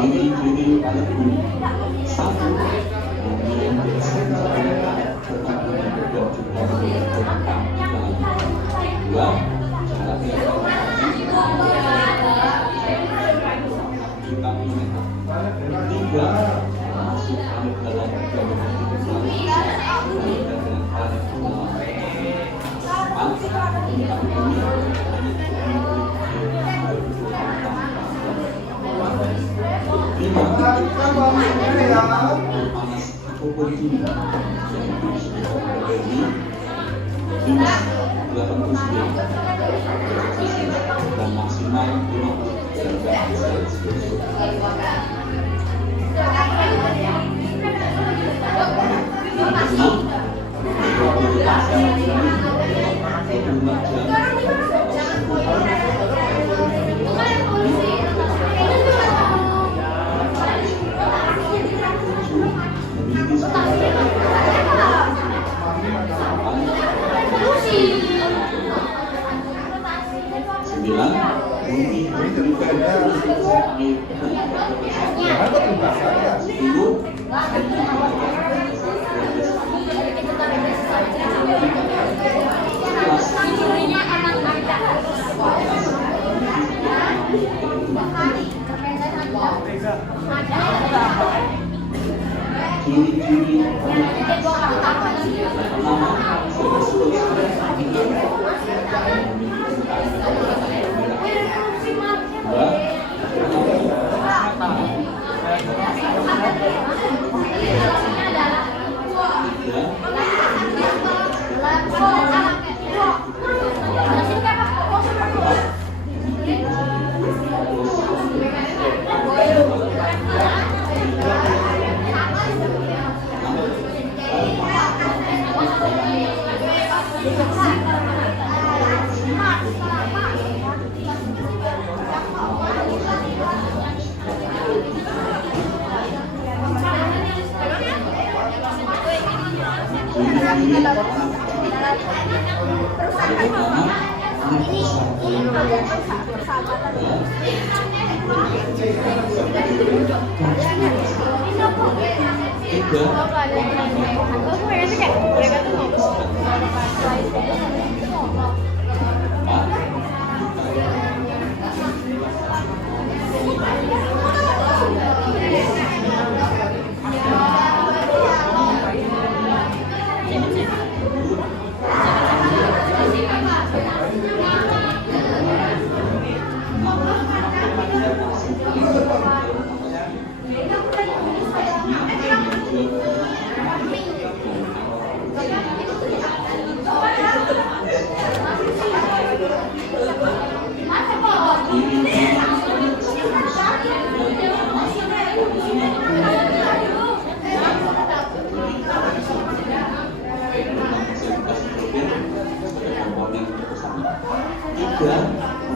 memiliki ciri-ciri pada bumi. Satu, yang dua, tiga, masuk dalam dan maksimal 50 derajat Celcius. Ciri-ciri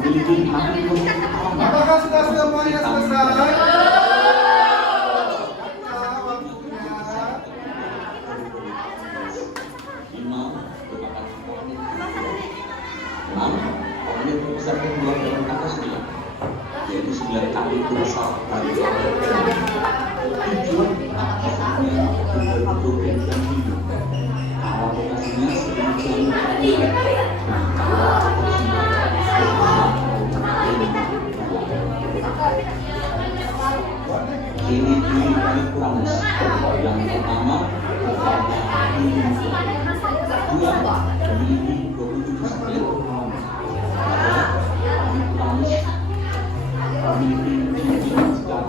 memiliki Apakah sudah semuanya selesai? Orangnya terbesar yang dua dalam atasnya, yaitu 9 kali besar dari tujuan untuk dan hidup. Aplikasinya sedemikian ciri-ciri Uranus. Yang pertama, kedua, memiliki 27 satelit. Uranus memiliki ciri-ciri secara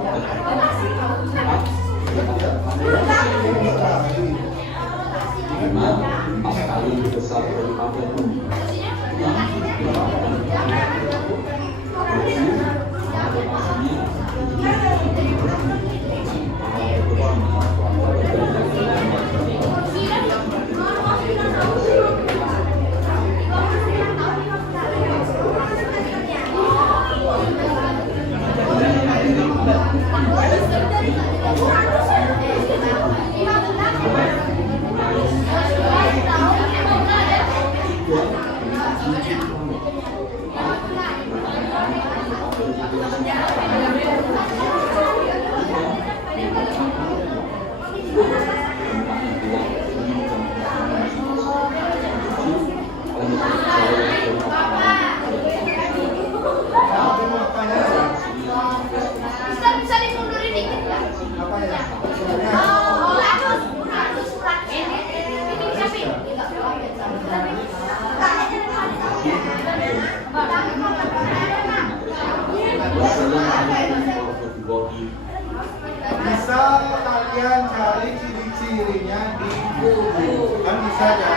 cirinya di buku. Kan bisa jadi.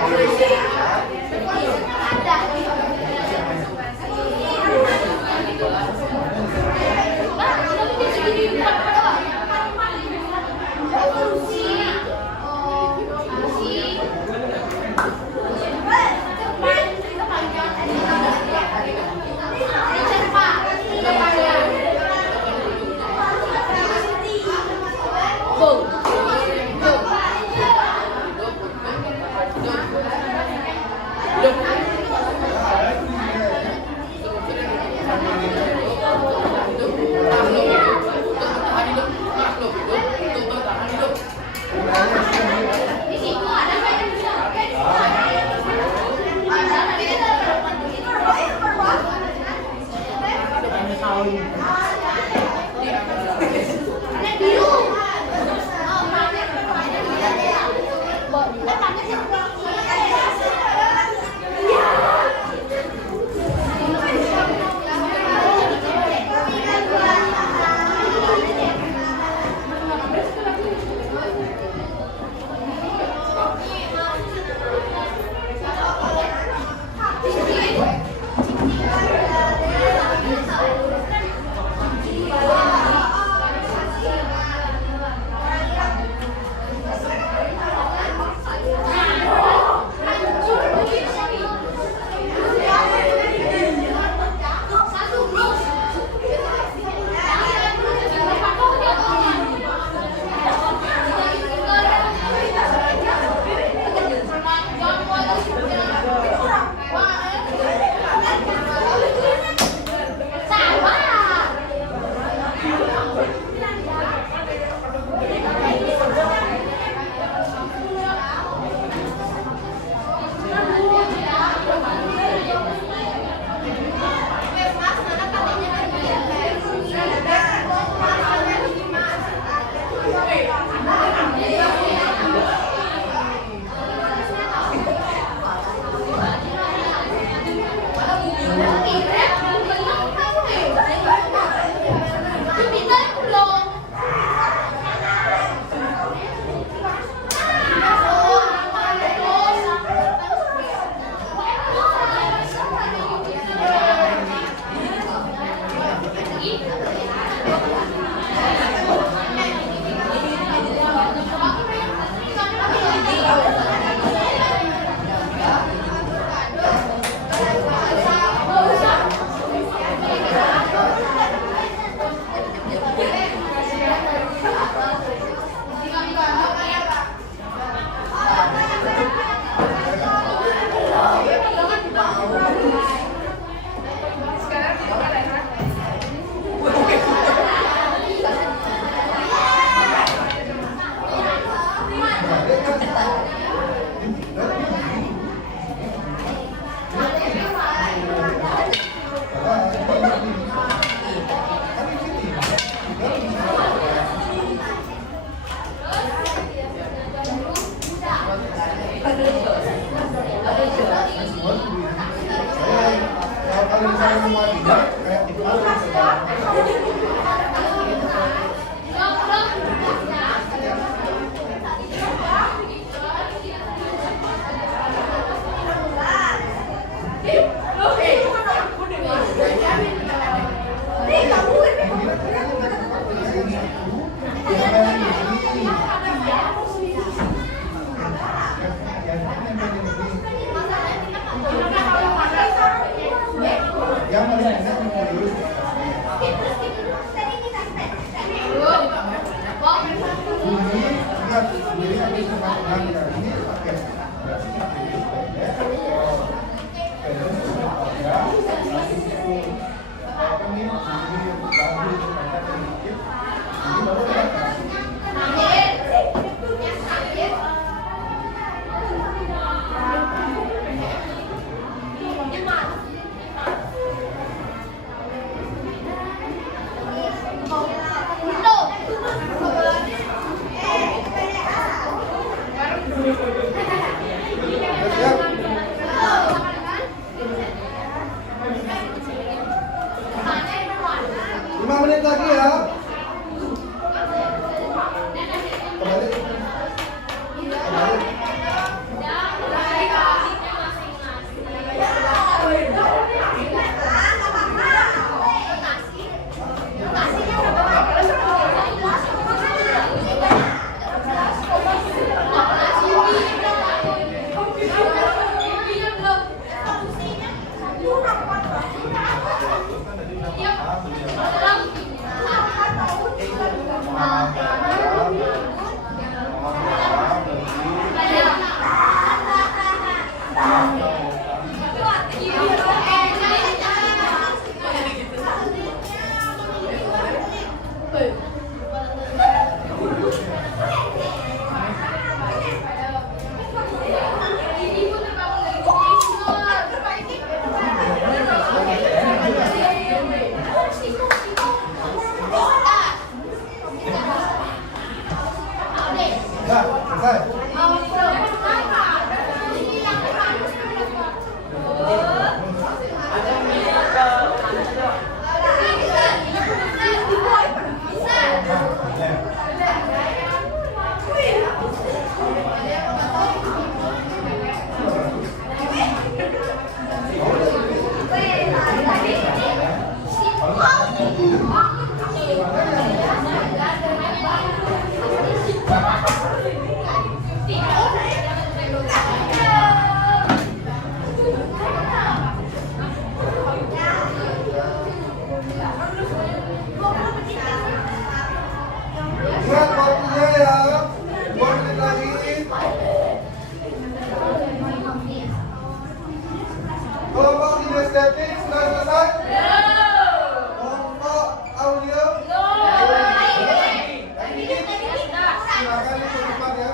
Ingat waktunya ya, 2 menit lagi. Kelompok kinestetik sudah selesai? Kelompok audio? Silakan ikut cepat ya.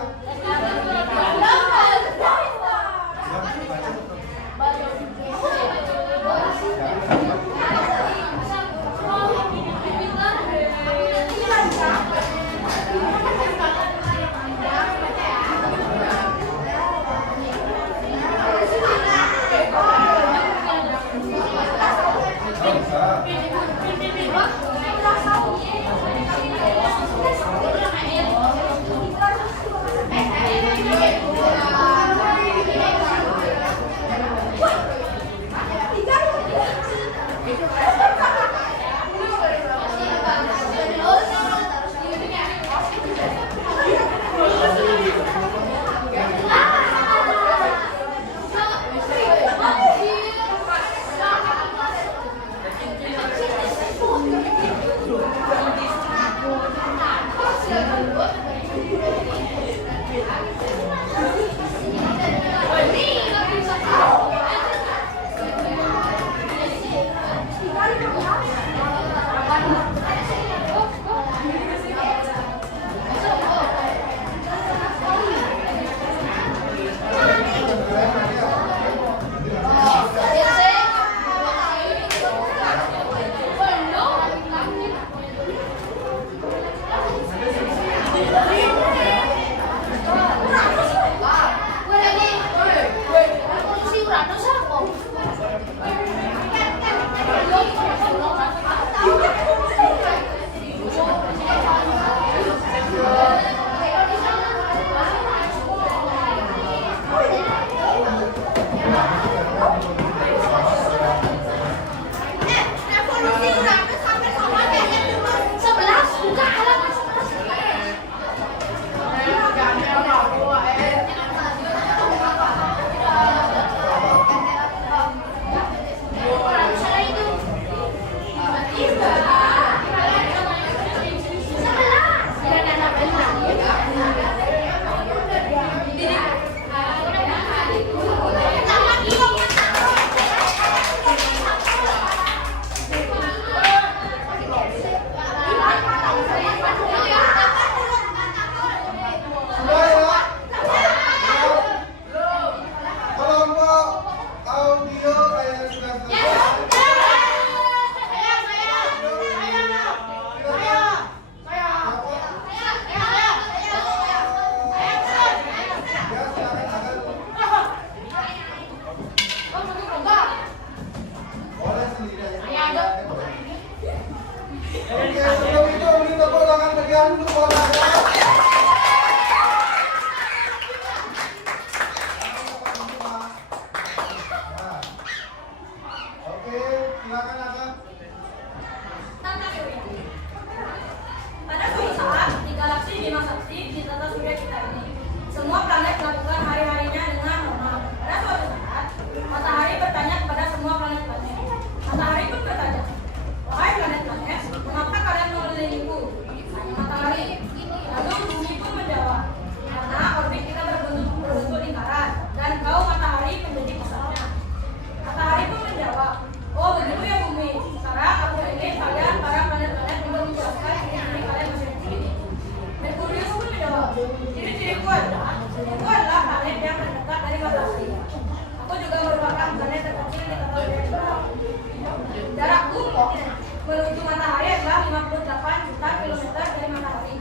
menuju matahari adalah 58 juta kilometer dari matahari.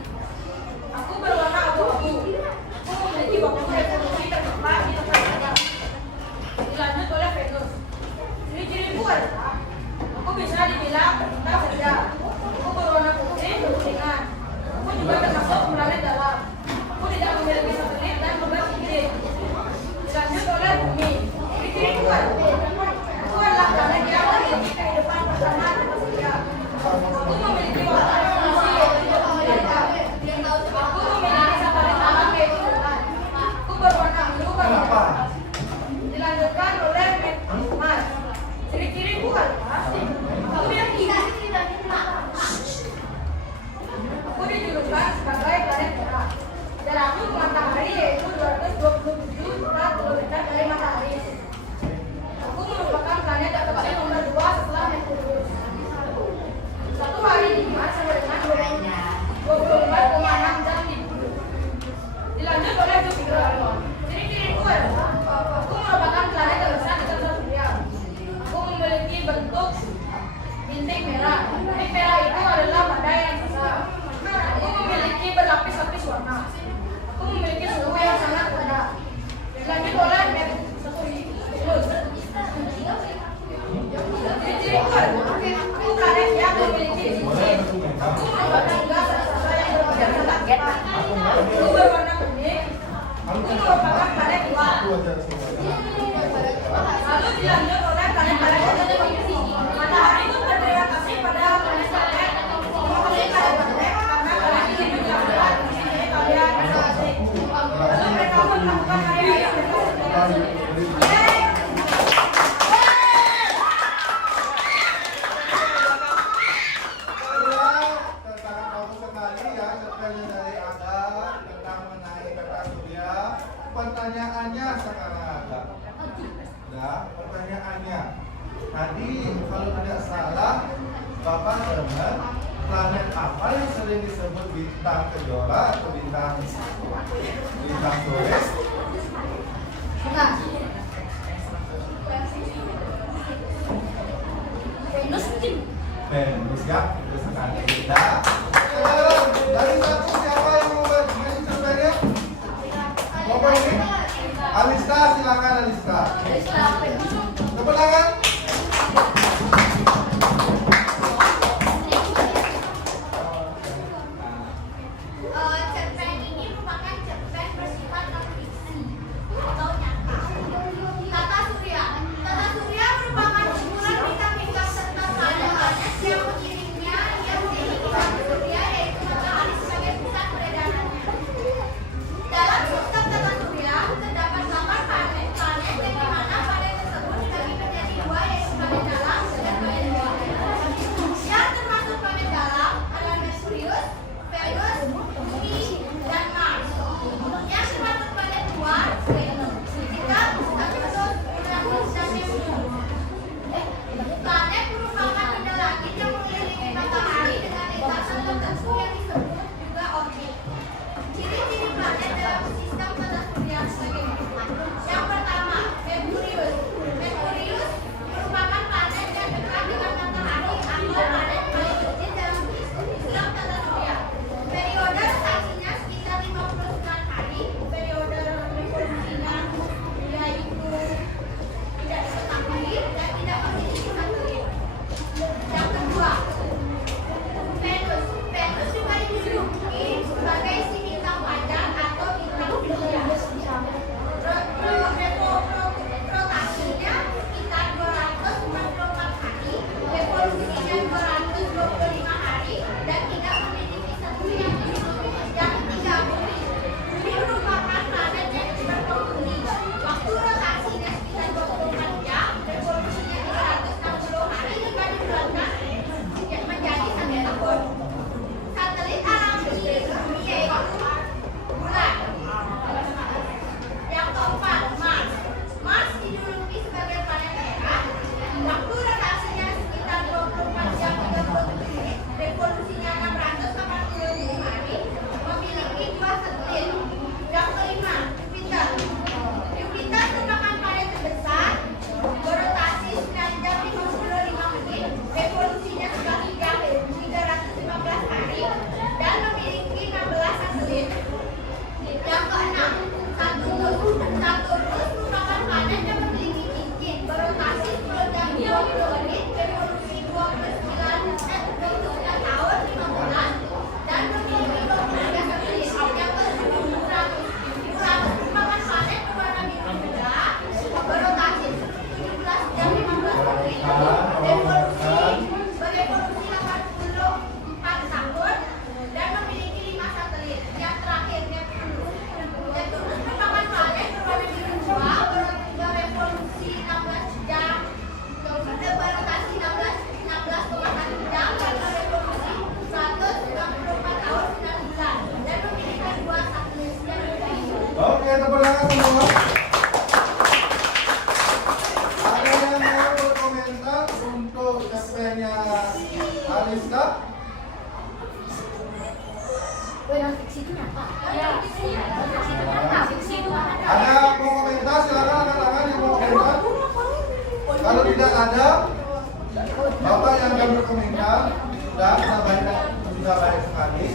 Aku berwarna abu-abu. Aku wajah semuanya. Lalu dilanjut oleh planet-planet terdeteksi. Matahari itu terdeteksi pada planet-planet. Mengenai planet-planet karena planet ini berjauhan dari kalian masing-masing. Lalu mereka pun melakukan karya yang Pertanyaannya sekarang pertanyaannya tadi kalau tidak salah Bapak dengar planet apa yang sering disebut bintang kejora atau bintang Flores? Venus ya, itu sekali kita. Dari satu siapa yang mau main cerpennya? Bapak ini? Alista, silakan Alista. Tepuk tangan. cerpen ini merupakan cerpen bersifat non-fiksi atau nyata. Tata surya merupakan kumpulan bintang-bintang serta planet-planet yang mengiringnya yang memiliki tata surya yaitu matahari sebagai pusat peredarannya. Dalam sistem tata surya terdapat 8 planet-planet yang dimana planet tersebut dibagi menjadi 2 yaitu planet dalam dan planet luar. Yang termasuk planet dalam adalah Merkurius, Venus, Bumi, dan Mars. Yang termasuk planet luar, Venus, Jupiter, Saturnus, Uranus, dan Neptunus. Planet merupakan benda langit yang mengelilingi matahari dengan lintasan tertentu yang disebut juga orbit. Ciri-ciri planet dalam sistem tata surya sebagai berikut. Yang pertama, Merkurius. Merkurius merupakan planet yang dekat dengan matahari atau planet paling kecil dalam sistem tata surya. Periode rotasinya sekitar 59 hari. Periode revolusinya yaitu tidak diketahui dan tidak memiliki satelit. Yang kedua, Venus. Venus juga dijuluki sebagai si bintang panjang atau bintang surya. Rotasinya sekitar 244 hari, revolusinya 225 hari, dan tidak memiliki satu yang disebut. Yang ketiga, Bumi. Bumi merupakan planet yang berpenghuni. Waktu rotasinya sekitar 24 jam, revolusinya 360 hari hingga dibulatkan menjadi 1 tahun. Satelit alam Bumi yaitu bulan. Yang keempat, Mars. Mars dijuluki sebagai planet merah. Waktu rotasinya sekitar 24 jam 37 menit, revolusinya 680 hari, memiliki 2 satelit. Yang kelima, Jupiter. Jupiter merupakan planet terbesar, berotasi 9 jam 55 menit, revolusinya sudah 315 hari, dan memiliki 16 satelit. Yang keenam, Saturnus. Saturnus merupakan planet yang memiliki cincin, berotasi 10 jam 20 menit, revolusi 29 tahun 5 bulan, dan memiliki 23 satelit. Yang ketujuh, Uranus. Uranus merupakan planet berwarna biru muda, berotasi 17 jam 15 menit, berevolusi 84 tahun, dan memiliki 5 satelit. Yang terakhir, Neptunus. Neptunus merupakan planet berwarna biru tua, berevolusi 16 jam, berotasi 16,1 jam, dan berevolusi 164 tahun 9 bulan, dan memiliki 2 satelit. Oke, tepuk tangan semua. Ada yang mau berkomentar untuk cerpennya Alista? Fiksi itu nyata. Fiksi itu nyata. Ada yang mau komentar? Silakan angkat tangan yang mau komentar. Kalau tidak ada, Bapak yang akan berkomentar sudah baik sekali.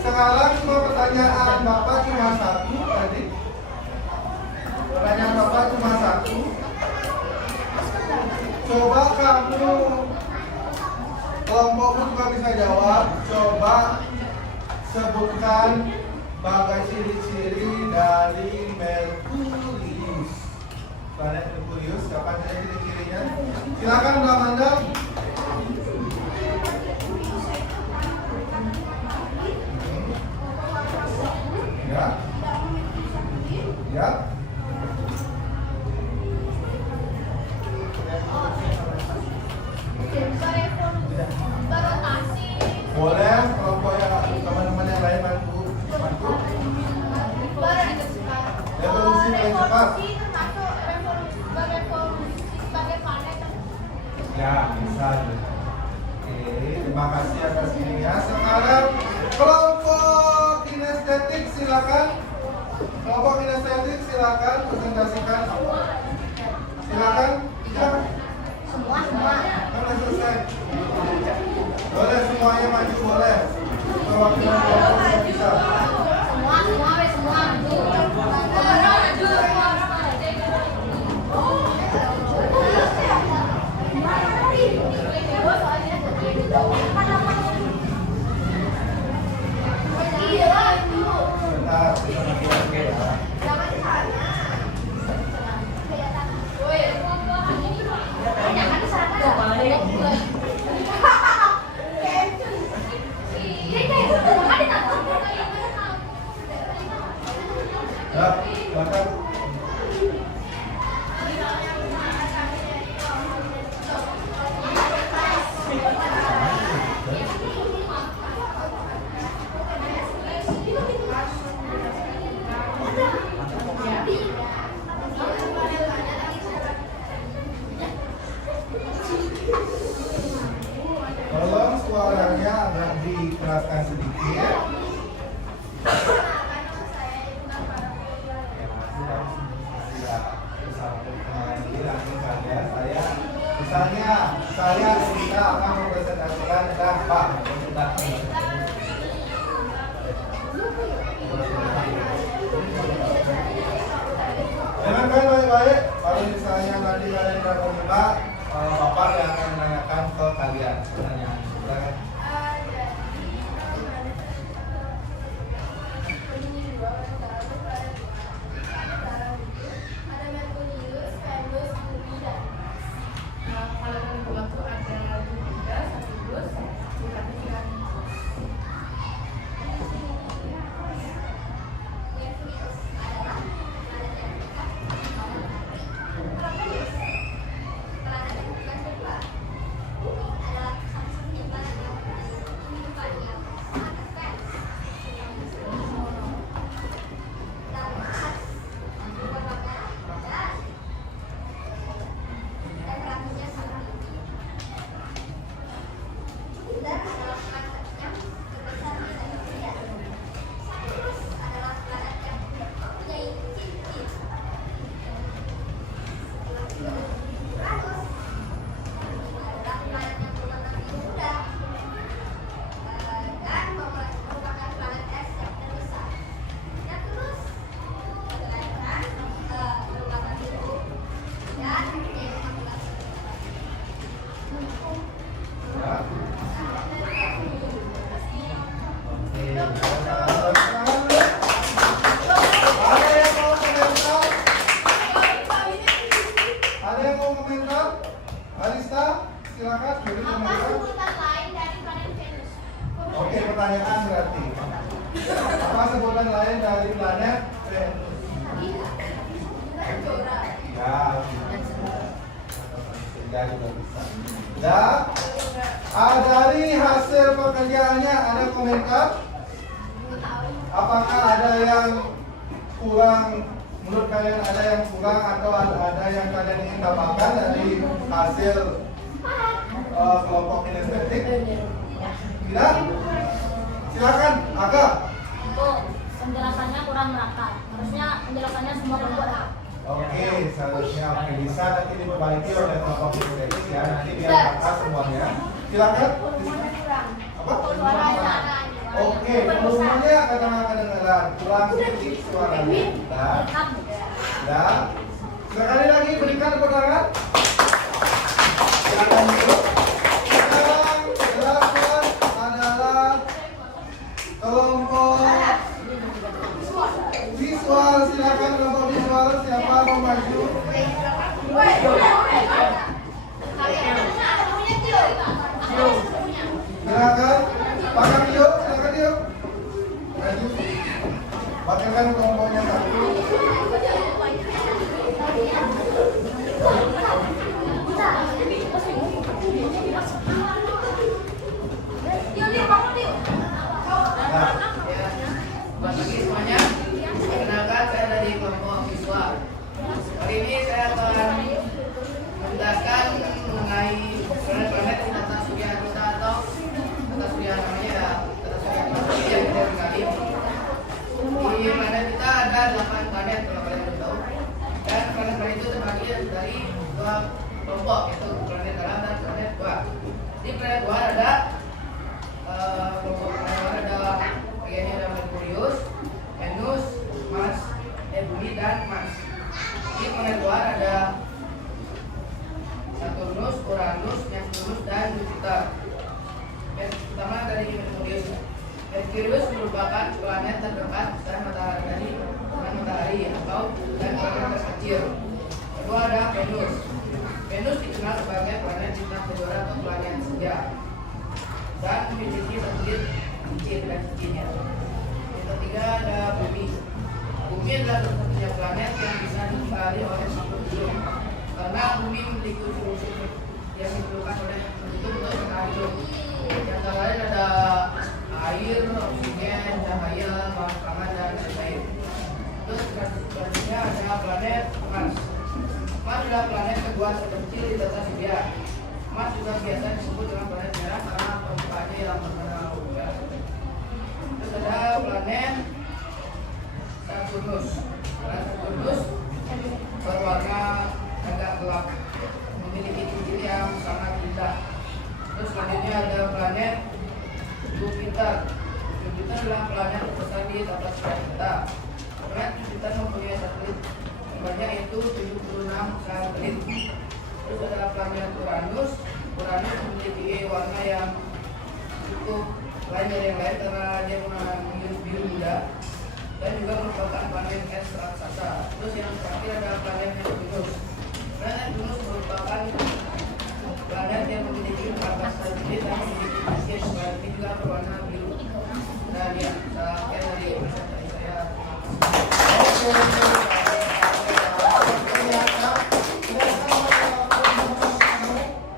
Sekarang cuma pertanyaan Bapak cuma satu tadi. Pertanyaan Bapak cuma satu. Coba kamu kelompokmu juga bisa jawab. Coba sebutkan bagai ciri-ciri dari Merkurius. Ya. Berotasi. Boleh kelompok yang teman-teman yang lain bantu. Revolusi paling cepat. Termasuk revolusi sebagai planet. Ya, bisa. Oke, terima kasih atas ininya. Sekarang kelompok kinestetik silakan. Kelompok kinestetik silakan presentasikan. Silakan. Ya. Semua. Kan udah selesai. Boleh semuanya maju boleh. Perwakilan kelompok yang bisa. Semua maju. Bentar, kita nanti lagi ya. Ya, silakan. Tolong suaranya agak dikeraskan sedikit. Saya kita akan mempresentasikan dampak. Dengarkan baik-baik. Kalau misalnya nanti kalian berkomentar, Bapak yang akan menanyakan ke kalian. Pertanyaan. Silakan. Kalau yang kedua tuh ada Jupiter, Saturnus, Uranus, dan Ada yang mau komentar? Arista, silakan. Beri Apa komentar. sebutan lain dari planet Venus? Oke, pertanyaan berarti. Apa sebutan lain dari planet Venus? Ya, sehingga juga bisa. Dan dari hasil pekerjaannya ada komentar? Apakah ada yang kurang? Menurut kalian ada yang kurang atau ada yang kalian ingin tambahkan dari hasil kelompok kinestetik? Tidak? Silakan, Aga. Penjelasannya kurang merata. Harusnya penjelasannya semua berbeda. Oke, seharusnya oke. Bisa nanti diperbaiki oleh kelompok kinestetik ya. Nanti biar rata semuanya. Silakan. Apa? Oke, volumenya kadang-kadang kedengaran. Kurang sedikit suaranya. Ya. Sekali lagi berikan tepuk tangan. Silakan duduk. Sekarang jelaskan adalah kelompok visual. Silakan kelompok visual. Siapa mau maju? Silakan. Pakai Tio, silakan Tio. Maju. Pakaikan kelompoknya satu. merupakan planet kalau kalian belum tahu. Dan planet-planet itu terbagi dari dua kelompok, yaitu planet dalam dan planet luar. Di planet luar ada kelompok planet luar ada bagiannya ada Merkurius, Venus, Mars, Bumi dan Mars. Di planet luar ada Saturnus, Uranus, Neptunus dan Jupiter. Yang pertama dari Merkurius. Merkurius merupakan planet terdekat dan matahari atau dan planet terkecil. Kedua ada Venus. Venus dikenal sebagai planet bintang kejora atau planet senja dan memiliki satelit cincin dan cincinnya. Yang ketiga ada Bumi. Bumi adalah satu-satunya planet yang bisa dikali oleh makhluk hidup karena Bumi memiliki unsur yang diperlukan oleh makhluk untuk bertahan hidup. Yang antara lain ada air, oksigen, cahaya, bahan pangan dan lain-lain. Terus selanjutnya ada planet Mars. Mars adalah planet kedua terkecil di tata surya. Mars juga biasa disebut dengan planet merah karena permukaannya yang berwarna merah. Terus ada planet Saturnus. Planet Saturnus berwarna agak gelap, memiliki cincin yang sangat indah. Terus selanjutnya ada planet Jupiter. Jupiter adalah planet terbesar di tata surya kita. Planet Jupiter mempunyai satelit sebanyak itu 76 satelit. Terus ada planet Uranus. Uranus memiliki warna yang cukup lain dari yang lain karena dia mengandung biru muda dan juga merupakan planet es raksasa. Terus yang terakhir ada planet Neptunus. Planet Neptunus merupakan planet yang memiliki 14 satelit dan memiliki mesin planet juga berwarna biru. Dan ya, sekian dari presentasi saya.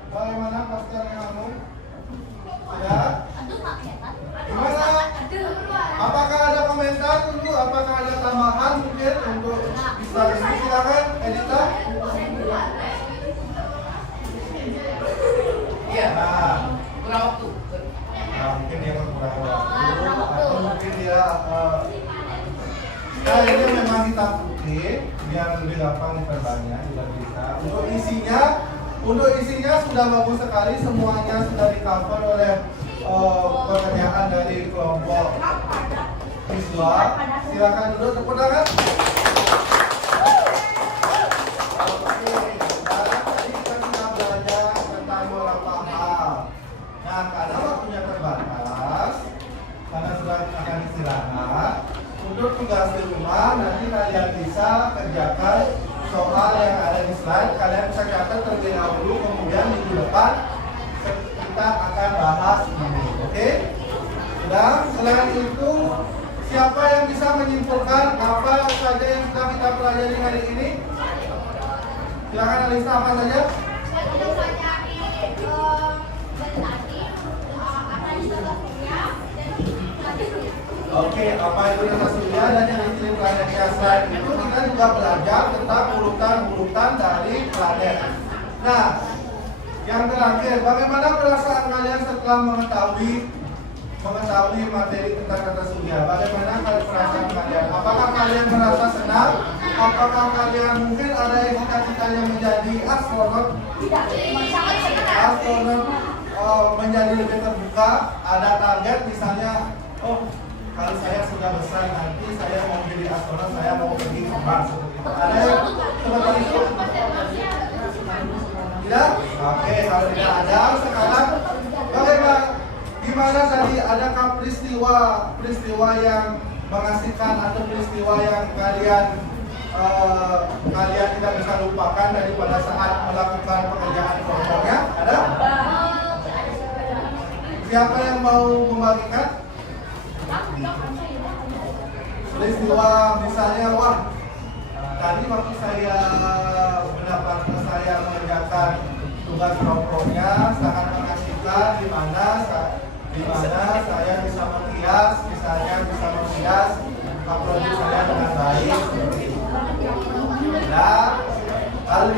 Bagaimana posternya kamu? Ya? Gimana? Apakah ada komentar dulu? Apakah ada tambahan mungkin untuk bisa ini? Silakan, Edita. Iya. Nah, Kurang waktu. mungkin dia kekurangan waktu atau mungkin dia kayaknya memang hitam putih biar lebih gampang diperbanyak juga bisa. Untuk isinya sudah bagus sekali, semuanya sudah di-cover oleh pertanyaan dari kelompok siswa. Silakan duduk, tepuk tangan. Oke, sekarang tadi kita sudah belajar tentang beberapa hal. Nah, karena waktunya terbatas, karena sudah akan istirahat, untuk tugas di rumah nanti kalian bisa kerjakan soal yang ada di slide. Kalian bisa catat terlebih dahulu, kemudian minggu depan kita akan bahas ini. Oke? Dan selain itu, siapa yang bisa menyimpulkan apa saja yang sudah kita pelajari hari ini? Silakan Alisa, apa saja? Oke, apa itu tata surya dan ciri-ciri planetnya. Selain itu kita juga belajar tentang urutan-urutan dari planet. Nah, yang terakhir, bagaimana perasaan kalian setelah mengetahui materi tentang tata surya? Bagaimana perasaan kalian? Apakah kalian merasa senang? Apakah kalian mungkin ada yang cita-citanya menjadi astronot? Astronot menjadi lebih terbuka, ada target misalnya, kalau saya sudah besar nanti saya mau jadi astronot, saya mau pergi ke Mars seperti itu. Ada yang seperti itu? Tidak? Oke, kalau tidak ada, sekarang bagaimana? Gimana tadi? Adakah peristiwa yang mengasihkan atau peristiwa yang kalian tidak bisa lupakan dari pada saat melakukan pekerjaan kelompoknya? Ada? Siapa yang mau membagikan? Peristiwa misalnya, tadi waktu saya mengerjakan tugas kelompoknya sangat mengasihkan, di mana saya bisa menghias, misalnya bisa menghias upload saya dengan baik. Nah, kalau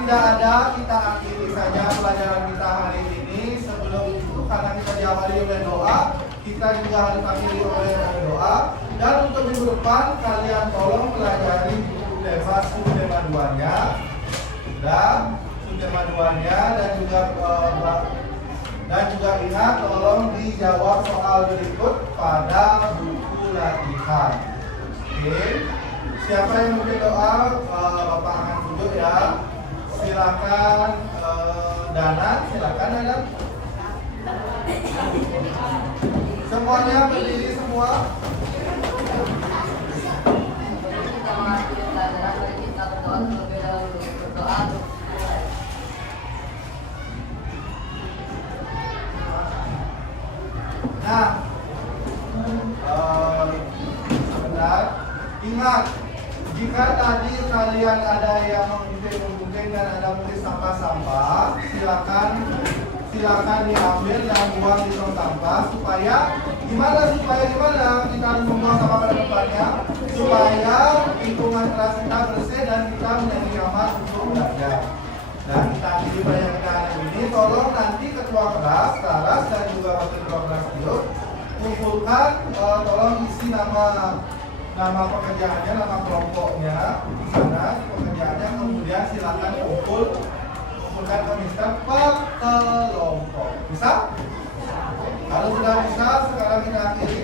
tidak ada kita akhiri saja pelajaran kita hari ini. Sebelum itu, karena kita diawali oleh doa, kita juga harus akhiri oleh doa. Dan untuk minggu depan kalian kalian tolong pelajari buku tema subtema 2-nya dan subtema 2-nya dan juga ingat tolong dijawab soal berikut pada buku latihan. Oke. Siapa yang mungkin doa, Bapak akan tunjuk ya. Silakan Danan, silakan Danan. Semuanya berdiri semua. Nah, sebentar. Ingat, jika tadi kalian ada yang mungkin dan ada mungkin sampah-sampah, silakan diambil dan buang di tong sampah supaya gimana kita harus membuang sampah pada tempatnya supaya lingkungan kelas kita bersih dan kita menjadi nyaman untuk belajar. Dan tadi yang kita ini tolong nanti ketua kelas dan juga wakil ketua kelas itu kumpulkan, tolong isi nama pekerjaannya, nama kelompoknya di sana pekerjaannya, kemudian silakan kumpulkan ke Mister per kelompok. Bisa? Kalau sudah bisa, sekarang kita akhiri.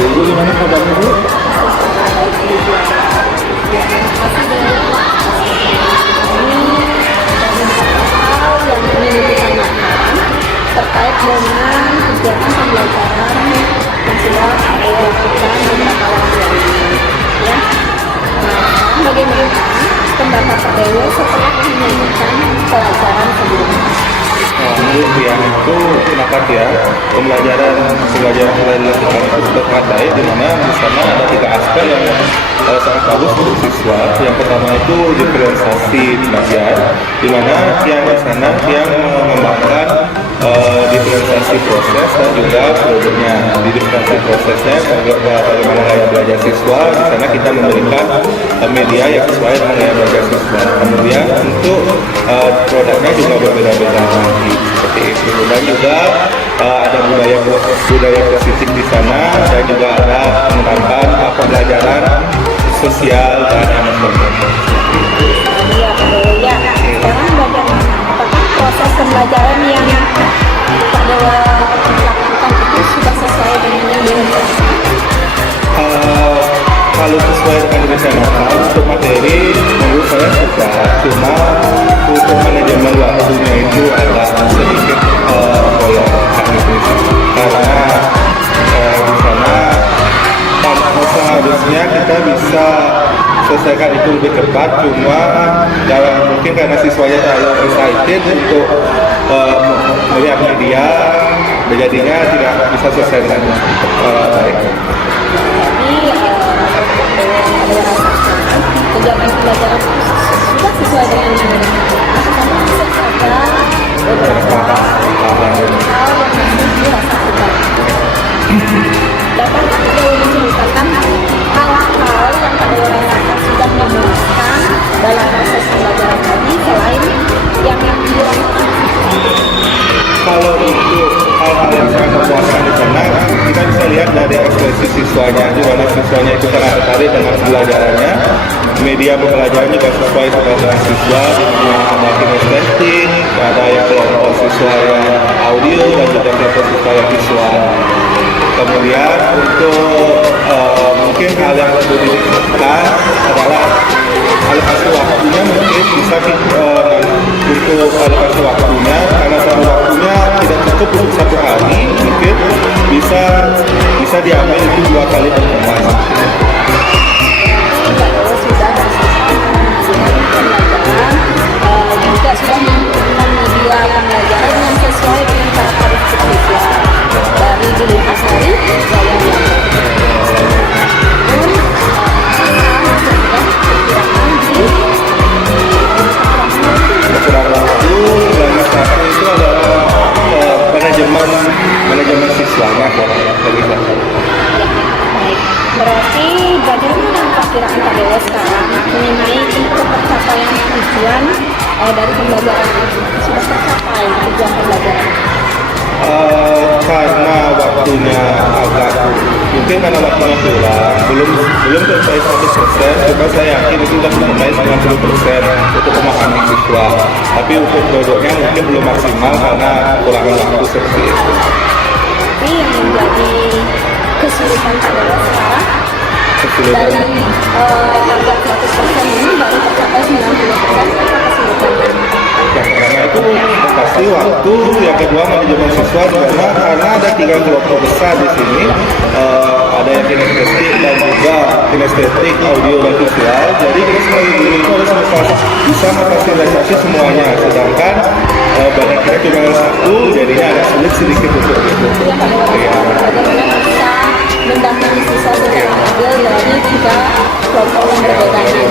Ibu gimana kabarnya Bu? Terkait dengan kegiatan pembelajaran yang sudah saya lakukan beberapa waktu ini, ya. Bagaimana pendapat PDW setelah menyanyikan pelajaran sebelumnya? Menurut yang itu sepakat ya, pembelajaran yang dilakukan itu sudah sangat baik, di mana di sana ada 3 aspek yang sangat bagus untuk siswa. Yang pertama itu diferensiasi belajar, di mana yang di sana yang mengembangkan diferensiasi proses dan juga produknya. Di diferensiasi prosesnya bagaimana gaya belajar siswa, di sana kita memberikan media yang sesuai dengan gaya belajar siswa. Kemudian untuk produknya juga berbeda-beda lagi seperti itu, dan juga ada budaya positif di sana, dan juga ada penerapan pembelajaran sosial dan emosional. Iya, ya. Sekarang bagaimana? Apakah proses pembelajaran yang PDW lakukan itu sudah sesuai dengan yang direncanakan? Kalau sesuai dengan direncanakan untuk materi, menurut saya sudah, cuma untuk manajemen waktunya itu agak sedikit bolong karena di sana seharusnya kita bisa selesaikan itu lebih cepat, cuma mungkin karena siswanya terlalu excited untuk melihat media, jadinya tidak bisa selesai dengan baik. Kegiatan pembelajaran sudah sesuai dengan yang direncanakan, ada beberapa hal yang masih dirasa kurang. Dapat PDW menceritakan hal-hal yang PDW rasakan sudah memuaskan dalam proses pembelajaran tadi selain yang dirasakan. Kalau untuk hal-hal yang sangat memuaskan di sana, kita bisa lihat dari ekspresi siswanya, di mana siswanya itu sangat tertarik dengan pembelajarannya. Media pembelajaran juga sesuai dengan siswa, ada kinestetik, ada yang kelompok siswa yang audio, dan juga kelompok siswa yang visual. Kemudian untuk mungkin hal yang perlu dilakukan adalah alokasi waktunya, mungkin bisa untuk alokasi waktunya, karena satu waktunya tidak cukup untuk 1 hari, mungkin bisa diambil itu 2 kali pertemuan. Juga sudah menentukan media pembelajaran yang sesuai dengan karakteristik siswa dari dilihat dari gaya belajar. Kekurangan waktu dan satu itu adalah manajemen siswanya bagi saya. Baik, berarti perkiraan Pak Dewa sekarang mengenai untuk pencapaian tujuan dari pembelajaran sudah tercapai tujuan pembelajaran? Karena waktunya agak mungkin karena waktunya kurang, belum tercapai 100%, cuma saya yakin itu sudah mencapai 90% untuk pemahaman siswa. Tapi untuk produknya mungkin belum maksimal karena kurang waktu seperti itu. Tapi yang menjadi kesulitan Pak Dewa sekarang dari target 100% ini baru tercapai 90%, apa kesulitannya? Ya, karena itu pasti waktu. Yang kedua manajemen siswa juga karena ada 3 kelompok besar di sini, ada yang kinestetik dan juga kinestetik audio dan visual. Jadi kita sebagai guru itu harus bisa memfasilitasi semuanya. Sedangkan badan kita cuma satu, jadinya agak sulit sedikit untuk itu. Ya, bagaimana bisa mendampingi siswa secara adil dari 3 kelompok yang berbeda ini?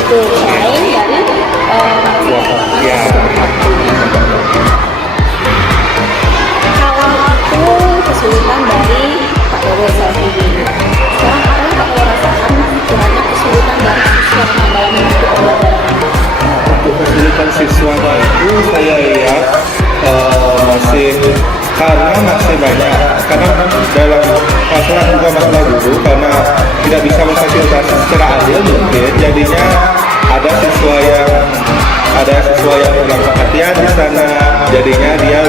Itu selain dari Ya. Kalau itu kesulitan dari Pak Dewa saat ini. Sekarang apa yang Pak Dewa rasakan sebenarnya kesulitan dari siswa dalam mengikuti pembelajaran? Untuk kesulitan siswa itu saya lihat masih banyak karena dalam masalah guru karena tidak bisa memfasilitasi secara adil mungkin jadinya ada siswa yang kurang perhatian di sana, jadinya dia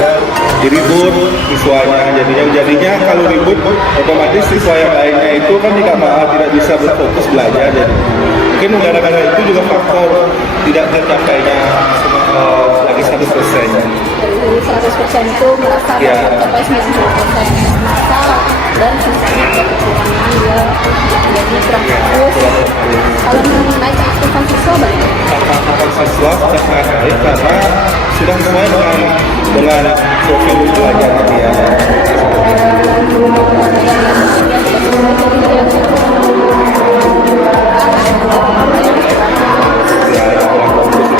diribut siswanya, jadinya kalau ribut otomatis siswa yang lainnya itu kan tidak bisa berfokus belajar. Jadi mungkin gara-gara itu juga faktor tidak tercapainya lagi 100%. Dari 100% itu merasa tercapai 90% masa dan sisanya ada kekurangan ya, jadi kurang fokus. Kalau mengenai keaktifan siswa bagaimana? Keaktifan siswa sudah sangat baik karena sudah sesuai dengan profil belajarnya dia.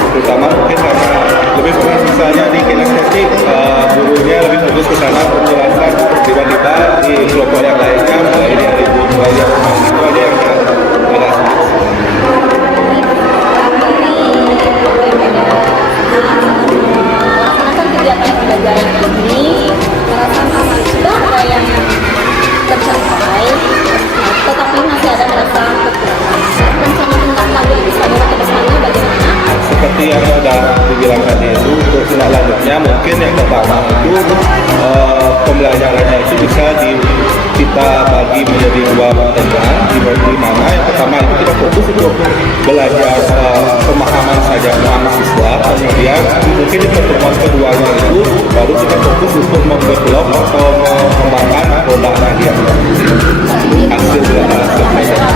Terutama mungkin karena lebih fokus misalnya di kinestetik, gurunya lebih fokus ke sana untuk menjelaskan tiba-tiba di kelompok yang lainnya mulai dia ribut, mulai dia itu ada yang agak sulit. Melaksanakan kegiatan pembelajaran ini merasa aman, sudah ada yang tercapai, tetapi masih ada merasa kekurangan. Rencana tindak lanjut bisa ke depannya bagaimana? Seperti yang sudah dibilang tadi itu, untuk tindak lanjutnya mungkin yang pertama itu pembelajarannya itu bisa kita bagi menjadi 2 pertemuan, di mana yang pertama itu kita fokus untuk belajar pemahaman saja mahasiswa, kemudian mungkin di pertemuan keduanya itu baru kita fokus untuk memdevelop atau mengembangkan produknya dia hasil belajar.